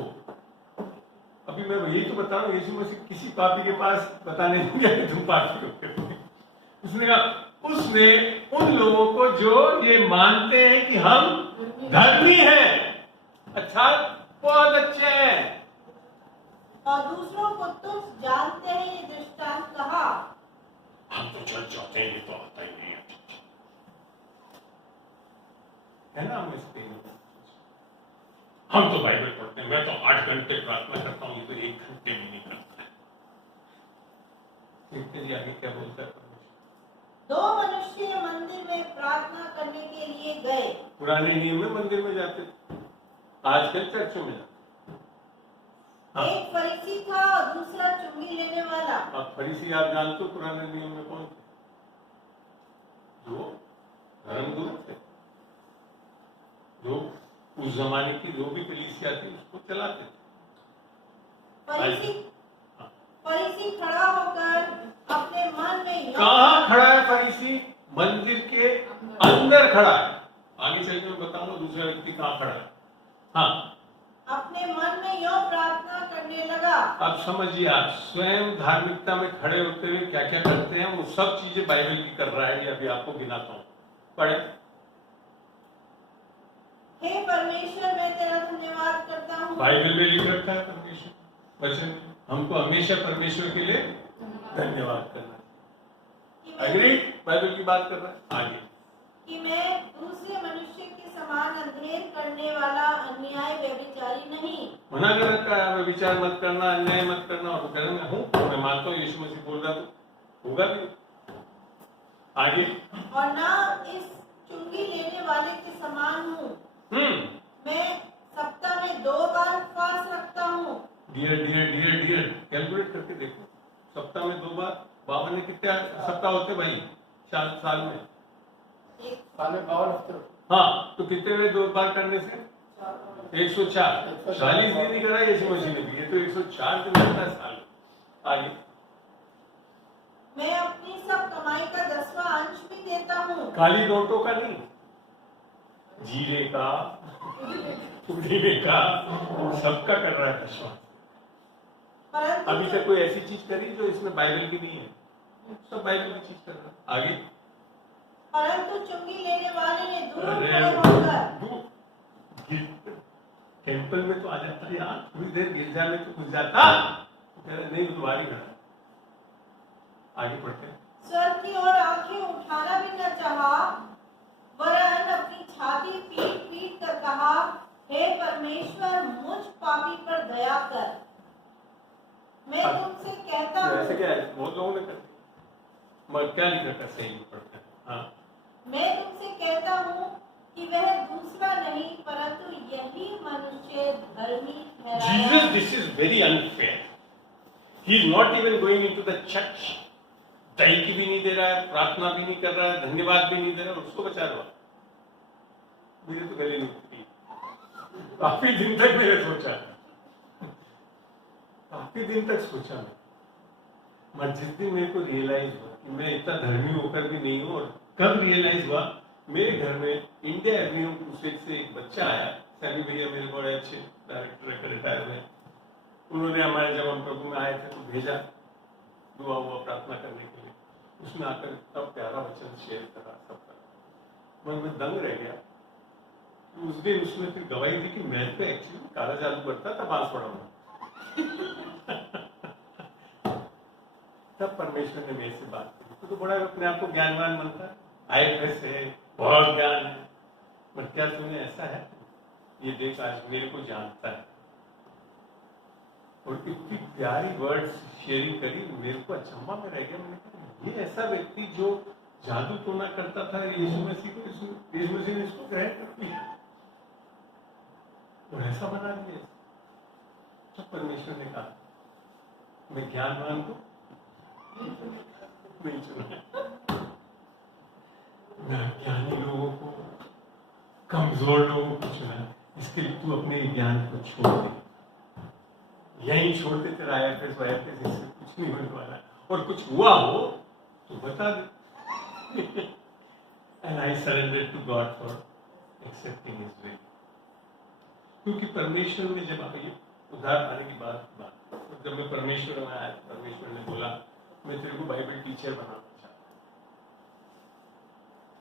अभी मैं यही तो बता रहा हूं, यीशु मसीह किसी पापी के पास बताने नहीं गया कि तुम पापी हो। उसने कहा उसने उन लोगों को जो ये मानते हैं कि हम धर्मी हैं, अच्छा बहुत अच्छे हैं, और दूसरों को तुच्छ जानते हैं, ये दृष्टांत कहा। हम तो चर्च जाते हैं, ये तो आता ही नहीं है ना। हम इसलिए हम तो बाइबल पढ़ते हैं, मैं तो 8 घंटे प्रार्थना करता हूँ, ये तो 1 घंटे भी नहीं करता है। देखते जी आगे क्या बोलता है परमेश्वर। 2 मनुष्य मंदिर में प्रार्थना करने के लिए गए। पुराने नियम में मंदिर में जाते थे, आजकल चर्चों में जाते। हाँ। एक फरीसी था और दूसरा चुंगी लेने वाला। अब फरीसी आप जानते हो पुराने नियम में कौन थे? जो धर्मगुरु थे, जो उस जमाने की जो भी कलीसिया थी उसको चलाते थे। फरीसी खड़ा होकर अपने मन में कहाँ खड़ा है फरीसी? मंदिर के अंदर खड़ा है। आगे चल के मैं बताऊंगा दूसरा व्यक्ति कहाँ खड़ा है। हाँ, अपने मन में यो प्रार्थना करने लगा। अब समझिए, आप स्वयं धार्मिकता में खड़े होते हुए क्या क्या करते हैं, वो सब चीजें बाइबल की कर रहा है। ये अभी आपको गिनाता हूँ, पढ़े। हे परमेश्वर, मैं तेरा धन्यवाद करता हूँ। बाइबल में लिख रखा है परमेश्वर वचन, हमको हमेशा परमेश्वर के लिए धन्यवाद करना है। एग्री? बाइबल की बात कर रहा है। आगे कि मैं दूसरे मनुष्य के समान अंधेर करने वाला अन्याय व्यभिचारी नहीं। मना कर रखा है, व्यभिचार मत करना, अन्याय मत करना, और कह मैं हूँ, मैं मानता हूँ यीशु मसीह बोल रहा तो होगा भी। आगे, और ना इस चुंगी लेने वाले के समान हूँ। मैं सप्ताह में 2 बार उपवास रखता हूँ। डियर कैलकुलेट करके देखो, सप्ताह में 2 बार, 52 कितने सप्ताह होते भाई? 4 साल में, साल में 52 हफ्ते। हाँ, तो कितने में 2 बार करने से 104, 40 दिन नहीं करा यीशु मसीह ने भी, ये तो 104 दिन होता है साल। आगे, मैं अपनी सब कमाई का 10वां अंश भी देता हूँ। काली नोटों का नहीं, जीरे का, पुदीने का, सबका कर रहा है 10वां। अभी तक कोई ऐसी चीज करी जो इसमें बाइबल की नहीं है? सब बाइबल की चीज कर रहा है। आगे, परंतु चुंगी लेने वाले ने दूर खड़े होकर, टेम्पल में तो आ जाता है यार, थोड़ी देर गिरजा में तो घुस जाता, नहीं तुम्हारी घर। आगे पढ़ते हैं। स्वर्ग की ओर आंखें उठाना भी न चाहा, वरन अपनी छाती पीट पीट कर कहा, हे परमेश्वर, मुझ पापी पर दया कर। मैं तुमसे कहता हूँ, ऐसे क्या है, बहुत लोगों ने करते, मगर क्या नहीं करता, सही में पढ़ते हैं। हाँ, मैं तुमसे कहता हूँ कि वह दूसरा नहीं परंतु यही मनुष्य धर्मी ठहराया। Jesus, this is very unfair. He is not even going into the church. दही की भी नहीं दे रहा है, प्रार्थना भी नहीं कर रहा है, धन्यवाद भी नहीं दे रहा है, उसको बचा रहा है। मुझे तो गले नहीं उठती, काफी दिन तक मैंने सोचा, काफी दिन तक सोचा मैं जिस दिन मेरे को रियलाइज हुआ कि मैं इतना धर्मी होकर भी नहीं हूँ, और कब रियलाइज हुआ, मेरे घर में इंडिया एवेन्यू क्रूसेड से एक बच्चा आया, सैमी भैया मेरे बड़े अच्छे डायरेक्टर रिटायर हुए, उन्होंने हमारे जब हम प्रभु में आए थे तो भेजा दुआ हुआ प्रार्थना करने के लिए। उसमें आकर इतना प्यारा वचन शेयर करा, सब करा, मन में दंग रह गया। उस दिन उसने फिर गवाही दी कि मैं तो एक्चुअली काला जादू करता था बांस पड़ा हुआ। तब परमेश्वर ने मेरे से बात की। तो बड़ा अपने आप को ज्ञानवान बनता है, IFS है, बहुत ज्ञान है, पर क्या तुम्हें ऐसा है? ये देख आज मेरे को जानता है। और इतनी प्यारी वर्ड्स शेयरिंग करी, मेरे को अचंभा में रह गया। मैंने कहा ये ऐसा व्यक्ति जो जादू टोना करता था, यीशु मसीह ने इसको ग्रहण कर लिया और ऐसा बना दिया। तो परमेश्वर ने कहा मैं ज्ञानवान को नहीं चुना, मैं ज्ञानी लोगों को, कमजोर लोगों को चुना। इसके लिए तू अपने ज्ञान को छोड़ दे, यही छोड़ते तेरा IFS इससे कुछ नहीं होने वाला, और कुछ हुआ हो तो बता दे। And I surrendered to God for accepting His will. क्योंकि परमेश्वर ने जब आप ये उद्धार पाने की बात जब मैं परमेश्वर में आया, परमेश्वर ने बोला मैं तेरे को बाइबल टीचर बनाना चाहता हूँ।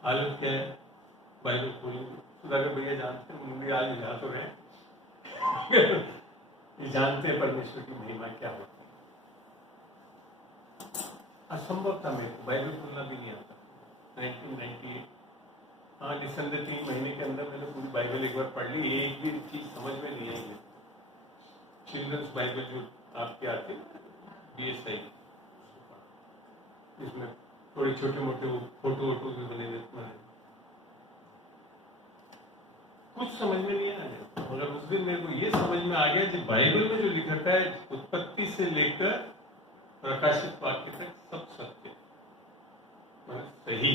हालत क्या है? बाइबल खोलेंगे, सुधाकर भैया जानते हैं, मुंबई आज जा तो रहे ये जानते हैं परमेश्वर की महिमा क्या होती है। असंभव था मेरे को, बाइबल खोलना भी नहीं आता। 1998 हाँ दिसंबर 3 महीने के अंदर मैंने पूरी बाइबल एक बार पढ़ ली, एक भी चीज समझ में नहीं आई। चिल्ड्रंस बाइबल जो आपके आते BSI, इसमें थोड़े छोटे मोटे फोटो वोटो भी बने हुए, कुछ समझ में नहीं आया। मगर उस दिन मेरे को ये समझ में आ गया कि बाइबल में जो लिखा है उत्पत्ति से लेकर प्रकाशित वाक्य तक सब सत्य, सही।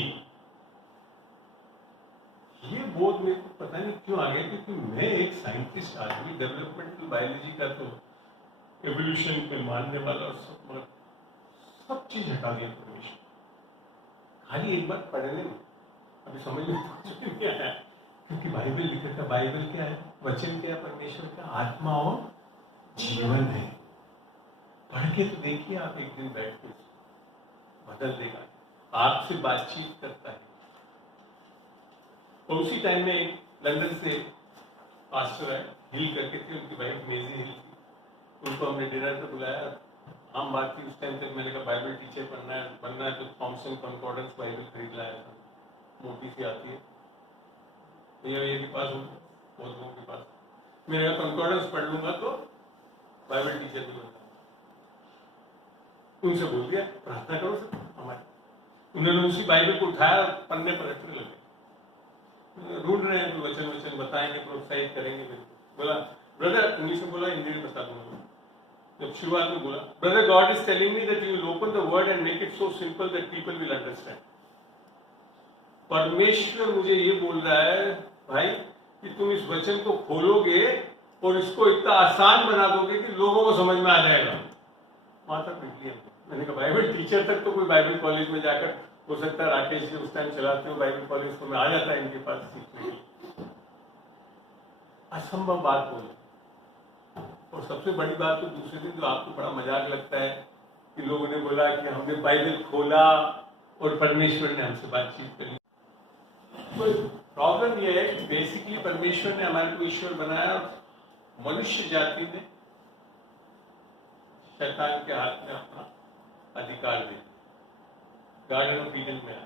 ये बोध मेरे को पता नहीं क्यों आ गया, क्योंकि मैं एक साइंटिस्ट आदमी, डेवलपमेंटल बायोलॉजी का तो एवोल्यूशन पे मानने वाला, और सब चीज हटा दिया परमेश्वर। खाली एक बार पढ़ने में अभी समझ में कुछ नहीं आया, क्योंकि बाइबल लिखा था। बाइबल क्या है? वचन क्या है? परमेश्वर का आत्मा और जीवन है। पढ़ के तो देखिए आप, एक दिन बैठ के बदल देगा, आपसे बातचीत करता है। और उसी टाइम में लंदन से पास्टर आए, हिल करके थे, उनकी वाइफ मेजी हिल थी, उनको हमने डिनर पे बुलाया। हम बात की उस टाइम तक, मैंने कहा बाइबल टीचर बनना है तो थॉमसन कॉन्कॉर्डेंस बाइबल खरीद लाया था, मोटी सी आती है, भैया के पास हूँ, बहुत लोगों के पास। मैंने कहा कॉन्कॉर्डेंस पढ़ लूंगा तो बाइबल टीचर भी बनता। उनसे बोल दिया प्रार्थना करो सर हमारे। उन्होंने उसी बाइबल को उठाया, पन्ने पर रखने लगे, ढूंढ रहे हैं कोई वचन बताएंगे, प्रोत्साहित करेंगे। बोला ब्रदर, इंग्लिश में बोला, हिंदी में बता दूंगा। जब शुरुआत में बोला, brother God is telling me that you will open the word and make it so simple that people will understand. परमेश्वर मुझे ये बोल रहा है भाई कि तुम इस वचन को खोलोगे और इसको इतना आसान बना दोगे कि लोगों को समझ में आ जाएगा। वहां तक लिख लिया मैंने कहा बाइबल टीचर तक तो कोई बाइबल कॉलेज में जाकर हो सकता है, राकेश जी उस टाइम चलाते हो बाइबल कॉलेज, तो मैं आ जाता है इनके पास सीखने के। असंभव बात बोली। और सबसे बड़ी बात तो दूसरे दिन जो आपको बड़ा मजाक लगता है कि लोगों ने बोला कि हमने बाइबल खोला और परमेश्वर ने हमसे बातचीत करी। प्रॉब्लम यह है कि बेसिकली परमेश्वर ने हमारे को ईश्वर बनाया और मनुष्य जाति ने शैतान के हाथ में अपना अधिकार दे दिया, गार्डन ऑफ ईडन में आया।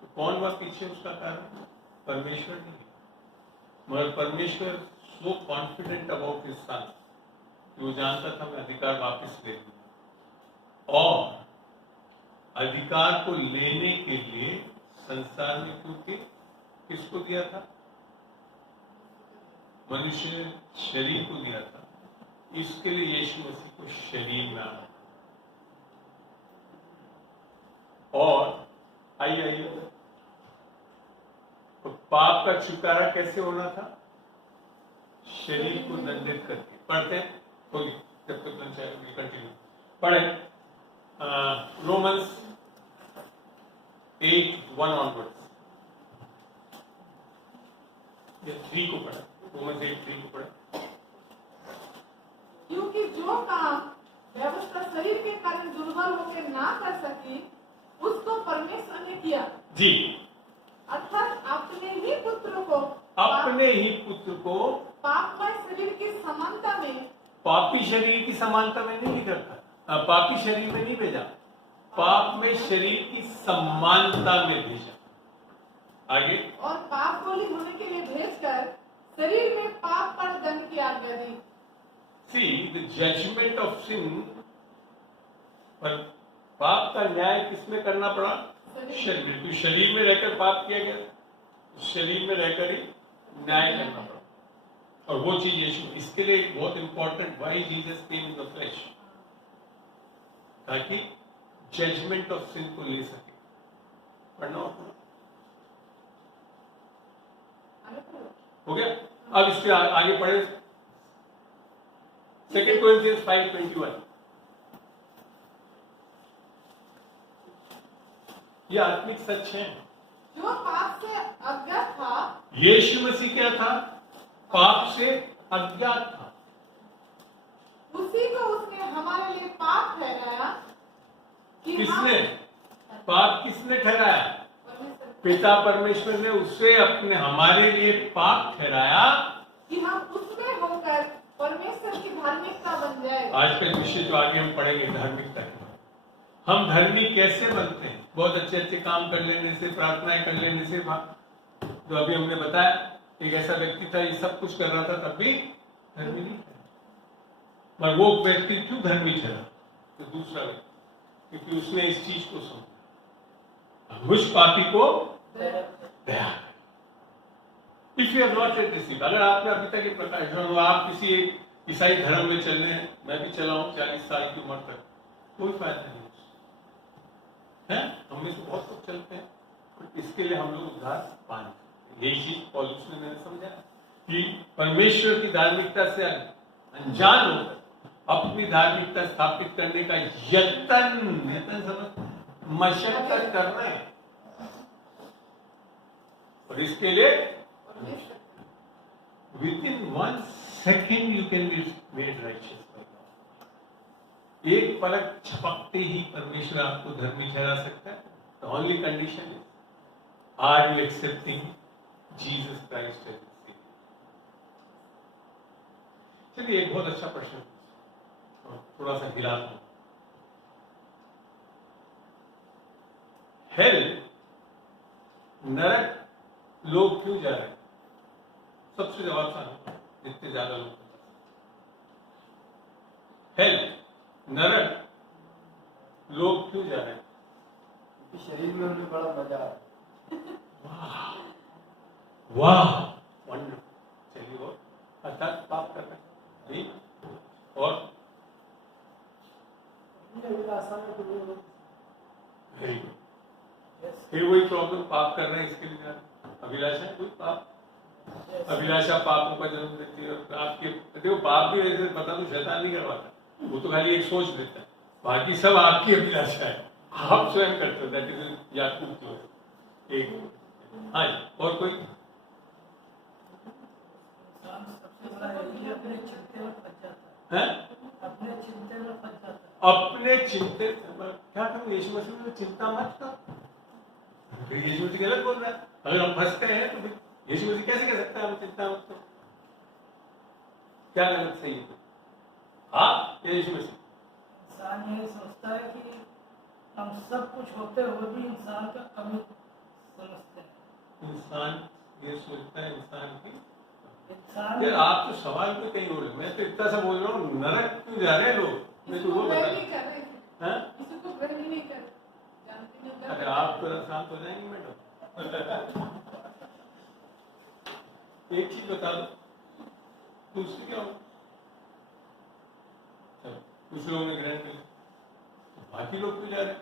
तो कौन हुआ पीछे उसका कारण? परमेश्वर नहीं, मगर परमेश्वर so confident about his son कि वो जानता था मैं अधिकार वापस ले लूंगा। और अधिकार को लेने के लिए संसार में क्योंकि किसको दिया था? मनुष्य शरीर को दिया था। इसके लिए यीशु मसीह को शरीर में आना। और आइए तो पाप का छुटकारा कैसे होना था? शरीर को दंडित करके। पढ़ते हैं होगी जब तक कंटिन्यू पढ़े। रोमन्स 8:1 ऑनवर्ड्स, 3 को पढ़ा। रोमन्स 8:3 को पढ़ा। क्योंकि जो काम व्यवस्था शरीर के कारण दुर्बल होकर ना कर सकी उसको परमेश्वर ने किया जी, अर्थात अपने ही पुत्र को अपने ही पुत्र को पापमय शरीर की समानता में पापी शरीर की समानता में नहीं रखा, पापी शरीर में नहीं भेजा, पाप में शरीर की समानता में भेजा। आगे, और पाप बोली होने के लिए भेजकर शरीर में पाप पर दंड की आज्ञा दी। See the judgment of sin, पर पाप का न्याय किसमें करना पड़ा? शरीर। तो शरीर में रहकर पाप किया गया, शरीर में रहकर ही न्याय करना पड़ा। और वो चीज यीशु, इसके लिए बहुत important, why Jesus came in the flesh, ताकि जजमेंट ऑफ सिन को ले सके। पढ़ना होगा, हो गया। अब इसके आगे पढ़े 2 Corinthians 5:21। ये आत्मिक सच है। जो पाप से अज्ञात था, यीशु मसीह क्या था? पाप से अज्ञात था। उसी को उसने हमारे लिए पाप ठहराया कि किसने? पाप किसने ठहराया? परमेश्वर पिता परमेश्वर ने उसे अपने हमारे लिए पाप ठहराया कि हम उसमें होकर परमेश्वर की धार्मिकता बन जाए। आज का विषय जो आगे हम पढ़ेंगे, धार्मिकता की। हम धर्मी कैसे बनते हैं? बहुत अच्छे अच्छे काम कर लेने से, प्रार्थनाएं कर लेने से। जो अभी हमने बताया, एक ऐसा व्यक्ति था, ये सब कुछ कर रहा था, तब भी धर्मी नहीं था। पर वो व्यक्ति क्यों धर्मी ठहरा? तो दूसरा व्यक्ति, क्योंकि उसने इस चीज को समझा, मुझ पापी को दया। If you have not yet received, अगर आपने अभी तक ये प्रकाश, आप किसी एक ईसाई धर्म में चल रहे हैं, मैं भी चला हूं 40 साल की उम्र तक, कोई फायदा नहीं है। हम में से बहुत लोग चलते हैं, तो इसके लिए हम लोग उद्धार पाएंगे। यही चीज पौलुस ने मैंने समझा कि परमेश्वर की धार्मिकता से अनजान होकर अपनी धार्मिकता स्थापित करने का यत्न समझ मशक्कत करना है, और इसके लिए with in 1 second you can be made righteous. एक पलक झपकते ही परमेश्वर आपको धर्मी ठहरा सकता है। The only condition is, are you accepting Jesus Christ as saviour? चलिए, एक बहुत अच्छा प्रश्न, थोड़ा सा हिला दूं। हेल, नरक लोग क्यों जा रहे हैं? सबसे जवाब सा, जितने ज्यादा लोग। हेल, नरक लोग क्यों जा रहे हैं? शरीर में उन्हें बड़ा मजा आ वाह वाह, वंडरफुल। चलिए, और अर्थात पाप कर रहे हैं, ठीक। और वेरी गुड। फिर वही प्रॉब्लम, पाप कर रहे हैं, इसके लिए जा रहे हैं। अभिलाषा है कोई पाप, अभिलाषा पापों का जन्म देती है। आपके देखो, पाप भी ऐसे बता दो, शैतान नहीं करवाता, वो तो खाली एक सोच देता है, बाकी सब आपकी अभिलाषा है, आप स्वयं करते हो। दैट इज याकूब की एक। हाँ जी, और कोई? अपने चिंते क्या करूं? यीशु मसीह ने चिंता मत कर। फिर यीशु मसीह गलत बोल रहा है। अगर हम फंसते हैं तो फिर यीशु मसीह कैसे कह सकता है हम चिंता मत करो? क्या गलत सही है? हाँ, यीशु मसीह। इंसान ये सोचता है कि हम सब कुछ होते हुए भी इंसान का कमी समझते हैं। इंसान ये सोचता है इंसान की। इंसान यार, आप तो सवाल पे कहीं हो रहे, मैं तो इतना सा बोल रहा हूँ, नरक क्यों जा रहे हैं लोग? मैं तो वो बता, हाँ? अरे आप तो शांत हो जाएंगे मैडम। एक चीज बता दो, दूसरी क्या हो? कुछ लोगों ने ग्रहण किया, बाकी लोग क्यों जा रहे हैं?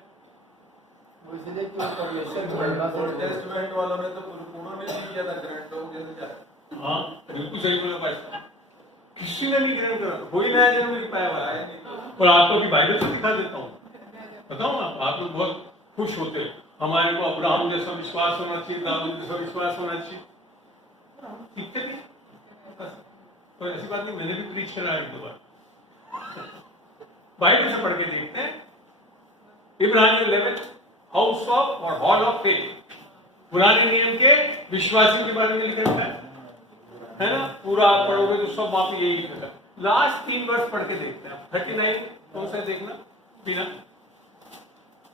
वो इसलिए कि परमेश्वर ओल्ड टेस्टमेंट वालों ने तो पूर्ण में नहीं किया था ग्रहण, तो कैसे जा रहे? हाँ, बिल्कुल सही बोला भाई। किसी ने नहीं ग्रहण करा, कोई नया जन्म नहीं पाया हुआ है। और आपको भी बाइबल से दिखा देता हूँ, बताओ ना, आप लोग बहुत खुश होते हैं, हमारे को अब्राहम जैसा विश्वास होना चाहिए, दाऊद जैसा विश्वास होना चाहिए। सीखते नहीं, तो ऐसी बात नहीं, मैंने भी प्रीच करा एक 2 बार। बाइबल से पढ़ के देखते हैं। इब्रानी 11 हाउस ऑफ और हॉल ऑफ फेथ, पुराने नियम के विश्वासियों के बारे में लिखा है। है ना, पूरा आप पढ़ोगे तो सब वहां पे यही लिखा था। लास्ट 3 वर्ष पढ़ के देखते हैं। 39 कौन सा देखना बिना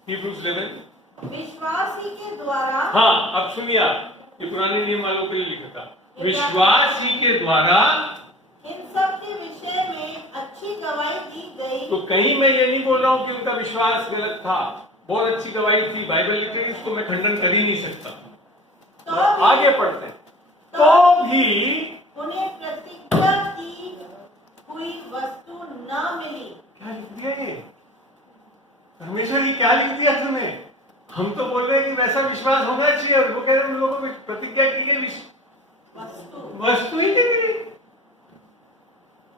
Hebrews 11। विश्वास ही के द्वारा हाँ, अब सुनिए आप, ये पुराने नियम वालों के लिए लिखा था, विश्वास ही के द्वारा। इन सब के विषय में अच्छी गवाही दी गई। तो कहीं मैं ये नहीं बोल रहा हूं कि उनका विश्वास गलत था, बहुत अच्छी गवाही थी, बाइबल लिख रही, इसको मैं खंडन कर ही नहीं सकता। तो आगे पढ़ते हैं। तो भी उन्हें प्रतिज्ञा की हुई वस्तु न मिली। क्या लिख दिया ये परमेश्वर जी, क्या लिख दिया तुमने? हम तो बोल रहे हैं कि वैसा विश्वास होना चाहिए, और वो कह रहे हैं उन लोगों को प्रतिज्ञा की गई वस्तु ही नहीं मिली।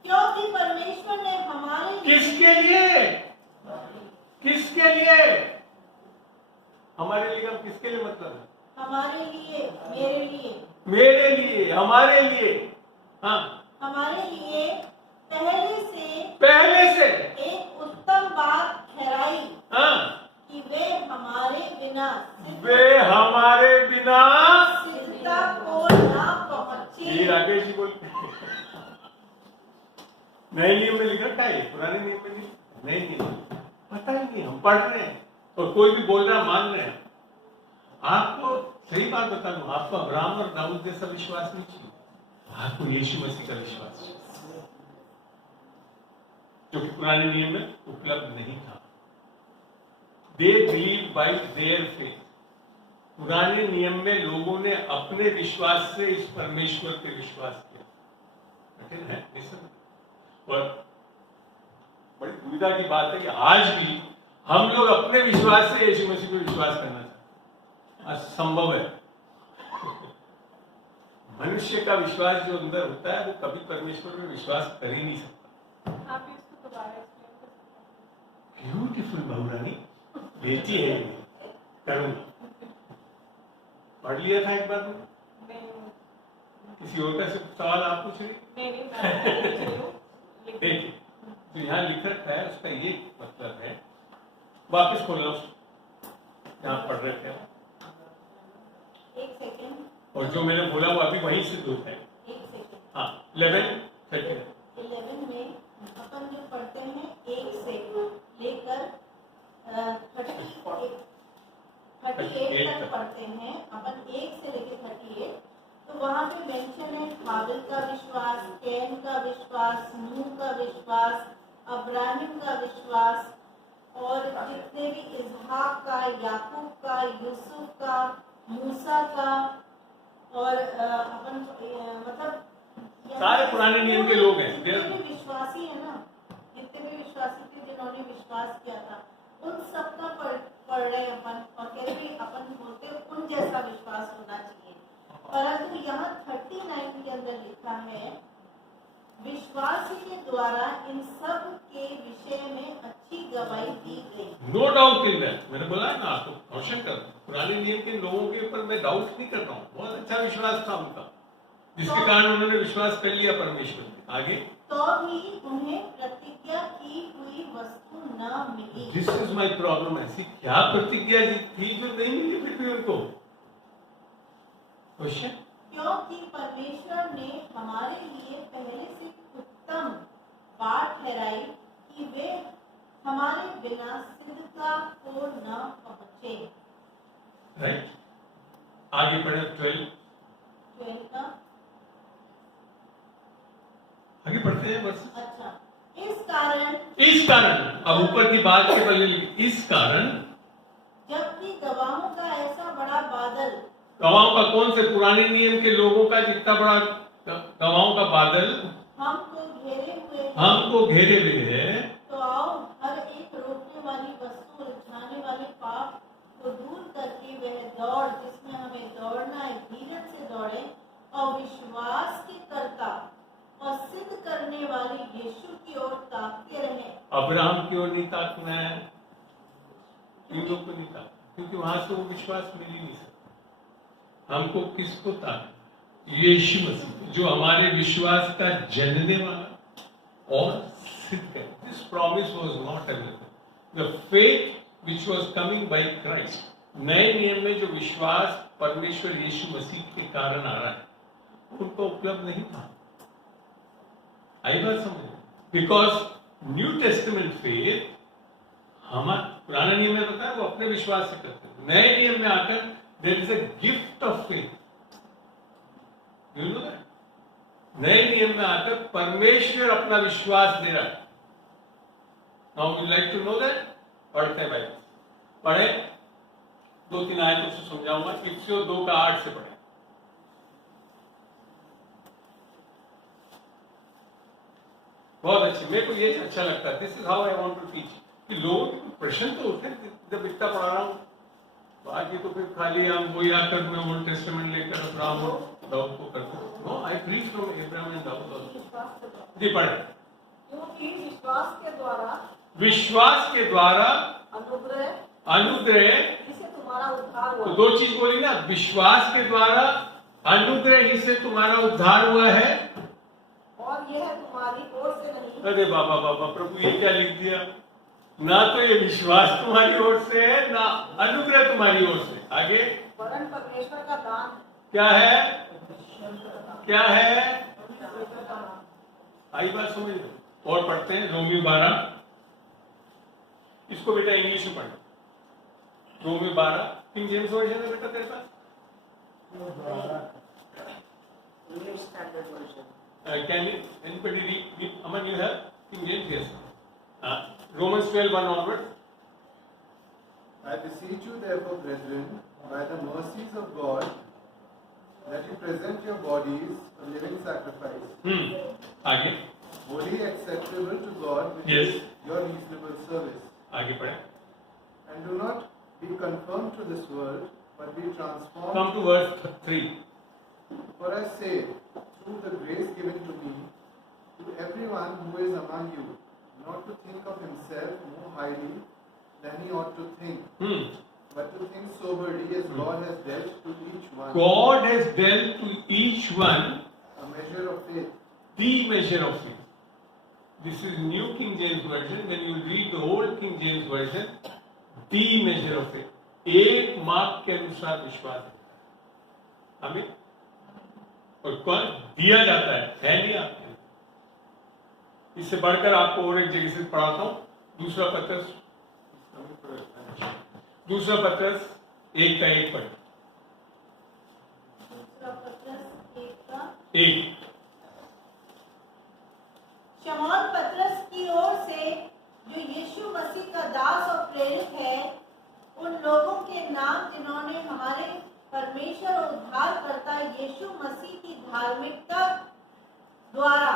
क्योंकि परमेश्वर ने हमारे किसके लिए? किसके लिए? हमारे लिए का किसके लिए मतलब है? हमारे लिए, मेरे लिए, मेरे लिए, हमारे लिए, हाँ, हमारे लिए पहले से एक उत्तम बात ठहराई हाँ, कि वे हमारे बिना सिद्धता को न पहुंचे। ये राकेश जी बोलते हैं। नए नियम में लिखा क्या है, पुराने नियम में नहीं, नए नियम पता ही नहीं, हम पढ़ रहे हैं और कोई भी बोल रहा मान रहे हैं। आपको सही बात बता दूं, आपको अब्राहम और दाऊद जैसा विश्वास नहीं चाहिए, आपको यीशु मसीह का विश्वास चाहिए, जो कि पुराने नियम में उपलब्ध नहीं था। They believe bye their faith. पुराने नियम में लोगों ने अपने विश्वास से इस परमेश्वर पे विश्वास किया। कठिन है निश्चित, और बड़ी दुविधा की बात है कि आज भी हम लोग अपने विश्वास से यीशु मसीह पर विश्वास करना चाहते हैं। असंभव है। मनुष्य का विश्वास जो अंदर होता है वो कभी परमेश्वर में विश्वास कर ही नहीं सकता। आप इसको दोबारा एक्सप्लेन कर सकते हैं? ब्यूटीफुल बहुरानी बेटी है, करूंगा। पढ़ लिया था एक बार में? नहीं किसी और का सवाल आप पूछ रहे? नहीं मैं पूछ रही हूँ। देखिए, जो यहाँ लिख रखा है उसका ये मतलब है, वापस खोलना उसको जहाँ पढ़ रहे थे, एक सेकेंड, और जो मैंने बोला वो अभी वहीं से दूर है। एक सेकेंड। हाँ, 11:30 11 में अपन जो पढ़ते हैं 1 से लेकर 38 तक पढ़ते हैं अपन, 1 से लेकर 38। तो वहाँ पे मेंशन है हाबिल का विश्वास, कैन का विश्वास, नूह का विश्वास, अब्राहिम का विश्वास, और जितने भी इसहाक का, याकूब का, यूसुफ का, मूसा का, और अपन मतलब सारे पुराने नियम के लोग हैं। जितने भी विश्वासी है ना, जितने भी विश्वासी थे जिन्होंने विश्वास किया था, उन सबका पढ़ रहे अपन, और कह रहे कि अपन बोलते उन जैसा विश्वास होना चाहिए। परंतु यहाँ 39 के अंदर लिखा है, विश्वास के द्वारा इन सब के विषय में अच्छी गवाही दी गई। No doubt in that. मैंने बोला है ना आपको, क्वेश्चन कर पुराने नियम के लोगों के ऊपर मैं डाउट नहीं कर रहा हूँ, बहुत अच्छा विश्वास था उनका, जिसके कारण उन्होंने विश्वास कर लिया परमेश्वर में। आगे, तो भी उन्हें प्रतिज्ञा की हुई वस्तु न मिली। This is my problem. ऐसी क्या प्रतिज्ञा थी जो नहीं मिली फिर भी उनको? क्वेश्चन, क्योंकि परमेश्वर ने हमारे लिए पहले से उत्तम बात ठहराई कि वे हमारे बिना सिद्धता को न पहुंचे। राइट, आगे पढ़े 12 का आगे पढ़ते हैं बस। अच्छा, इस कारण अब ऊपर की बात के पहले इस कारण, जबकि गवाहों का ऐसा बड़ा बादल, गवाहों का कौन से? पुराने नियम के लोगों का जितना बड़ा गवाहों का बादल हमको घेरे हुए है, तो आओ हर एक रोकने वाली वस्तु, उलझाने वाले पाप को दूर करके वह दौड़ जिसमें हमें दौड़ना है, धीरज से दौड़े, और विश्वास के कर्ता और सिद्ध करने वाले यीशु की ओर ताकते रहे। अब्राहम की ओर नहीं ताकना है, इन लोग को नहीं ताकना, क्योंकि वहां से वो विश्वास मिल ही नहीं सकता। हमको किसको ताकना? यीशु मसीह, जो हमारे विश्वास का जनने वाला और सिद्ध है। This promise was not available. The faith which was coming by Christ, नए नियम में जो विश्वास परमेश्वर यीशु मसीह के कारण आ रहा है, उनको उपलब्ध नहीं था। आई बात समझ? बिकॉज न्यू टेस्टमेंट फेथ हमारा पुराने नियम में बताया वो अपने विश्वास से करते हैं। नए नियम में आकर there is a gift of faith. You know that? नए नियम में आकर परमेश्वर अपना विश्वास दे रहा है। Now you like to know that? पढ़ते हैं भाई, पढ़े 2-3 आयतों से समझाऊंगा। इफ्सियों 2:8 से पढ़े। बहुत अच्छी, मेरे को ये अच्छा लगता है। This is how I want to teach. कि लोग प्रश्न तो उठे जब इतना पढ़ा रहा हूं, बाकी तो फिर खाली हम वही आकर मैं ओल्ड टेस्टामेंट लेकर अब्राहम और दाऊद को करते हैं। No, I preach from Abraham and दाऊद आल्सो। जी पढ़े। क्योंकि विश्वास के द्वारा अनुग्रह जिसे तुम्हारा उद्धार तो हुआ। 2 चीज बोली ना, विश्वास के द्वारा अनुग्रह ही से तुम्हारा उद्धार हुआ है, और यह तुम्हारी ओर से नहीं, अरे बाबा बाबा प्रभु ये क्या लिख दिया? ना तो ये विश्वास तुम्हारी ओर से है, ना अनुग्रह तुम्हारी ओर से। आगे वरन परमेश्वर का दान। क्या है? क्या है? आई बात समझ लो। और पढ़ते हैं रोमियो 12। इसको बेटा इंग्लिश में पढ़ना। रोमियो 12 किंग जेम्स वर्जन है बेटा तेरे पास? English Standard Version. Can anybody read? Aman, you have King James? Yes. Romans 12:1 onward. I beseech you, therefore, brethren, by the mercies of God, that you present your bodies a living sacrifice, आगे holy, acceptable to God, which Yes. is your reasonable service. आगे पढ़े। And do not be conformed to this world, but be transformed. Come to verse 3. For I say, through the grace given to me, to everyone who is among you, not to think of himself more highly than he ought to think, but to think soberly as God has dealt to each one God has dealt to each one a measure of faith. the measure of faith. This is New King James Version. When you read the old King James Version, the measure of faith. एक माप के अनुसार विश्वास है हमें, और कौन दिया जाता है नहीं आपके। इससे बढ़कर आपको और एक जगह से पढ़ाता हूं। दूसरा पत्रस 1:1 पढ़े। दूसरा पत्रस 1 शमौन पत्रस की ओर से, जो यीशु मसीह का दास और प्रेरित है, उन लोगों के नाम जिन्होंने हमारे परमेश्वर और उद्धारकर्ता यीशु मसीह की धार्मिकता द्वारा,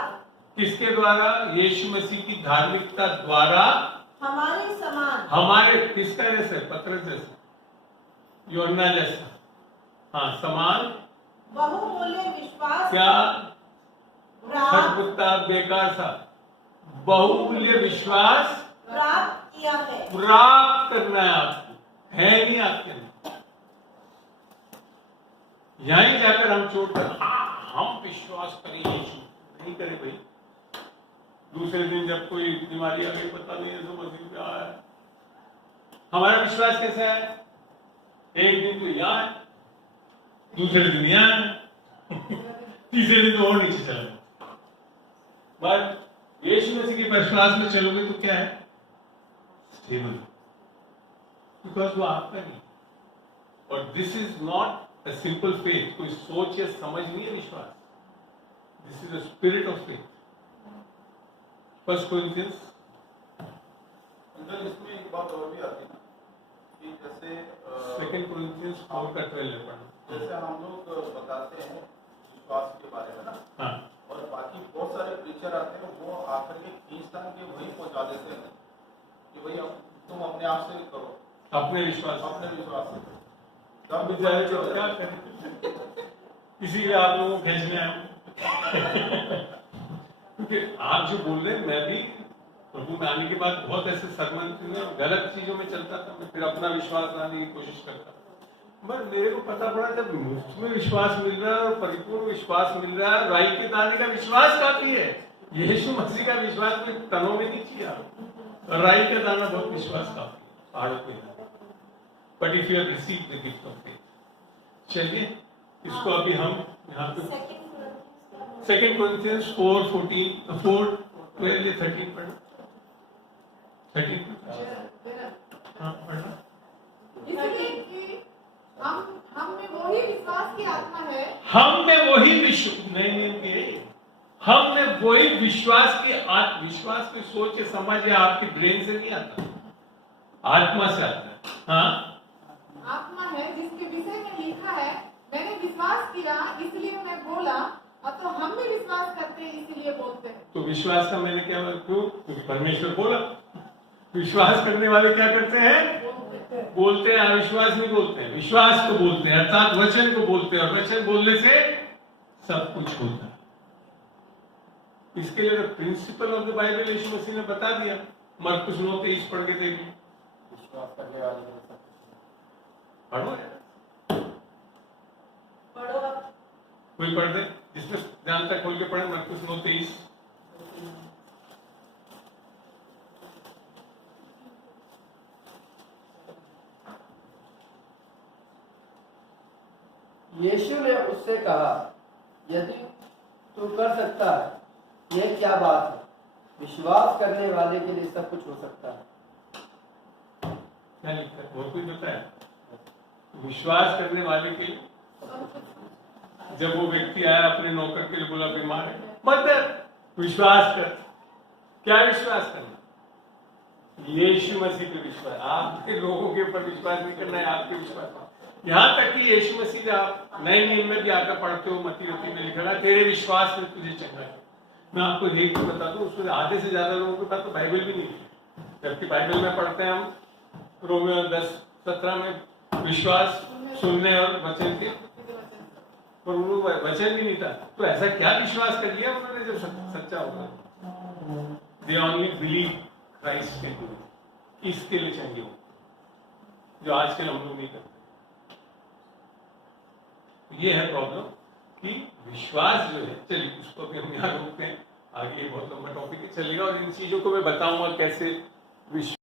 किसके द्वारा? यीशु मसीह की धार्मिकता द्वारा हमारे समान, हमारे किसका जैसे? पत्रस जैसा, यूहन्ना जैसा, हाँ समान। बहुमूल्य विश्वास क्या? प्राप्त सद्बुद्धता बेकार सा, बहुमूल्य विश्वास प्राप्त किया है। प्राप्त करना है आपको, है नहीं आपके अंदर। यहीं जाकर हम छोड़कर हम विश्वास करें यीशु, नहीं करे भाई। दूसरे दिन जब कोई बीमारी आ गई, पता नहीं यीशु मसीह पे आया है, हमारा विश्वास कैसा है? एक दिन तो यहाँ है, दूसरे दिन यहाँ है, तीसरे दिन तो और नीचे चला। बट यीशु मसीह के विश्वास में चलोगे तो क्या है? स्टेबल, बिकॉज वो आपका नहीं। और this is not a simple faith, कोई सोच या समझ नहीं है विश्वास। This is a spirit of faith. First Corinthians अंदर इसमें एक बात और भी आती है कि जैसे सेकंड कोरिंथियंस 4:12 पढ़ो। जैसे हम लोग बताते हैं विश्वास के बारे में ना, हाँ, और बाकी बहुत सारे प्रीचर आते हैं, वो आकर के खींचतान के वही पहुंचा देते हैं कि भाई अब तुम अपने आप से करो, अपने विश्वास अपने विश्वास से करो। तब बेचारे तो क्या करें, इसीलिए आप लोगों को खींचने आया हूं। क्योंकि आप जो बोल रहे हैं, मैं भी प्रभु में आने के बाद बहुत ऐसे सरमन गलत चीजों में चलता था, मैं फिर अपना विश्वास लाने की कोशिश करता था। पर मेरे को पता पड़ा जब मुफ्त में विश्वास मिल रहा है और परिपूर्ण विश्वास मिल रहा है, राई के दाने का विश्वास काफी है। यीशु मसीह का विश्वास कोई तनों में नहीं चाहिए, राई का दाना बहुत विश्वास काफी है, पहाड़ों पे। But if you have received the gift of faith, चलिए इसको अभी हम यहाँ पे सेकंड 2 Corinthians 4:14 4:12 13 पढ़ना 13 हाँ पढ़ना। इसलिए कि हम में वही विश्वास की आत्मा है, हम में वही नए नियम के हम में वही विश्वास की सोच या समझ या आपकी ब्रेन से नहीं आता, आत्मा से आता है। हाँ आत्मा है जिसके विषय में लिखा है, मैंने विश्वास किया इसलिए मैं बोला, और तो हम भी विश्वास करते हैं इसीलिए बोलते हैं। तो विश्वास का मैंने क्या क्यों? क्योंकि परमेश्वर बोला। विश्वास करने वाले क्या करते हैं? बोलते हैं। अविश्वास नहीं बोलते हैं, विश्वास को बोलते हैं, अर्थात वचन को बोलते हैं, और वचन बोलने से सब कुछ होता है। इसके लिए प्रिंसिपल ऑफ द बाइबल यीशु मसीह ने बता दिया। मरकुस 9:23 पढ़ के देखिए। विश्वास करने वाले को सब पढ़ो यार, पढ़ो आप। कोई पढ़ दे जिसमें ध्यान तक खोल के पढ़े। मरकुस 9:23। यीशु ने उससे कहा, यदि तू कर सकता है, यह क्या बात है? विश्वास करने वाले के लिए सब कुछ हो सकता है। क्या लिखा है? और कोई बताया? विश्वास करने वाले के लिए। जब वो व्यक्ति आया अपने नौकर के लिए, बोला बीमार है, मत डर, विश्वास कर। क्या विश्वास करना? यीशु मसीह पे विश्वास। आपके लोगों के ऊपर विश्वास नहीं करना है, आपके विश्वास। यहाँ तक कि यीशु मसीह आप नए नियम में भी आकर पढ़ते हो, मत्ती में लिखा है तेरे विश्वास में तुझे चंगा है। मैं आपको एक तो बता दूं, उसमें आधे से ज्यादा लोगों के पास तो बाइबल भी नहीं है, जबकि बाइबल में पढ़ते हैं हम रोमियो 10:17 में विश्वास सुनने और वचन के, पर उनको वचन भी नहीं था। तो ऐसा क्या विश्वास कर लिया उन्होंने जब सच्चा होगा? They only believe Christ can do it. इसके लिए चाहिए हो, जो आजकल हम लोग नहीं करते। ये है प्रॉब्लम कि विश्वास जो है, चलिए उसको भी हम यहाँ रोकते हैं, आगे बहुत लंबा टॉपिक चलेगा और इन चीजों को मैं बताऊंगा कैसे विश्वास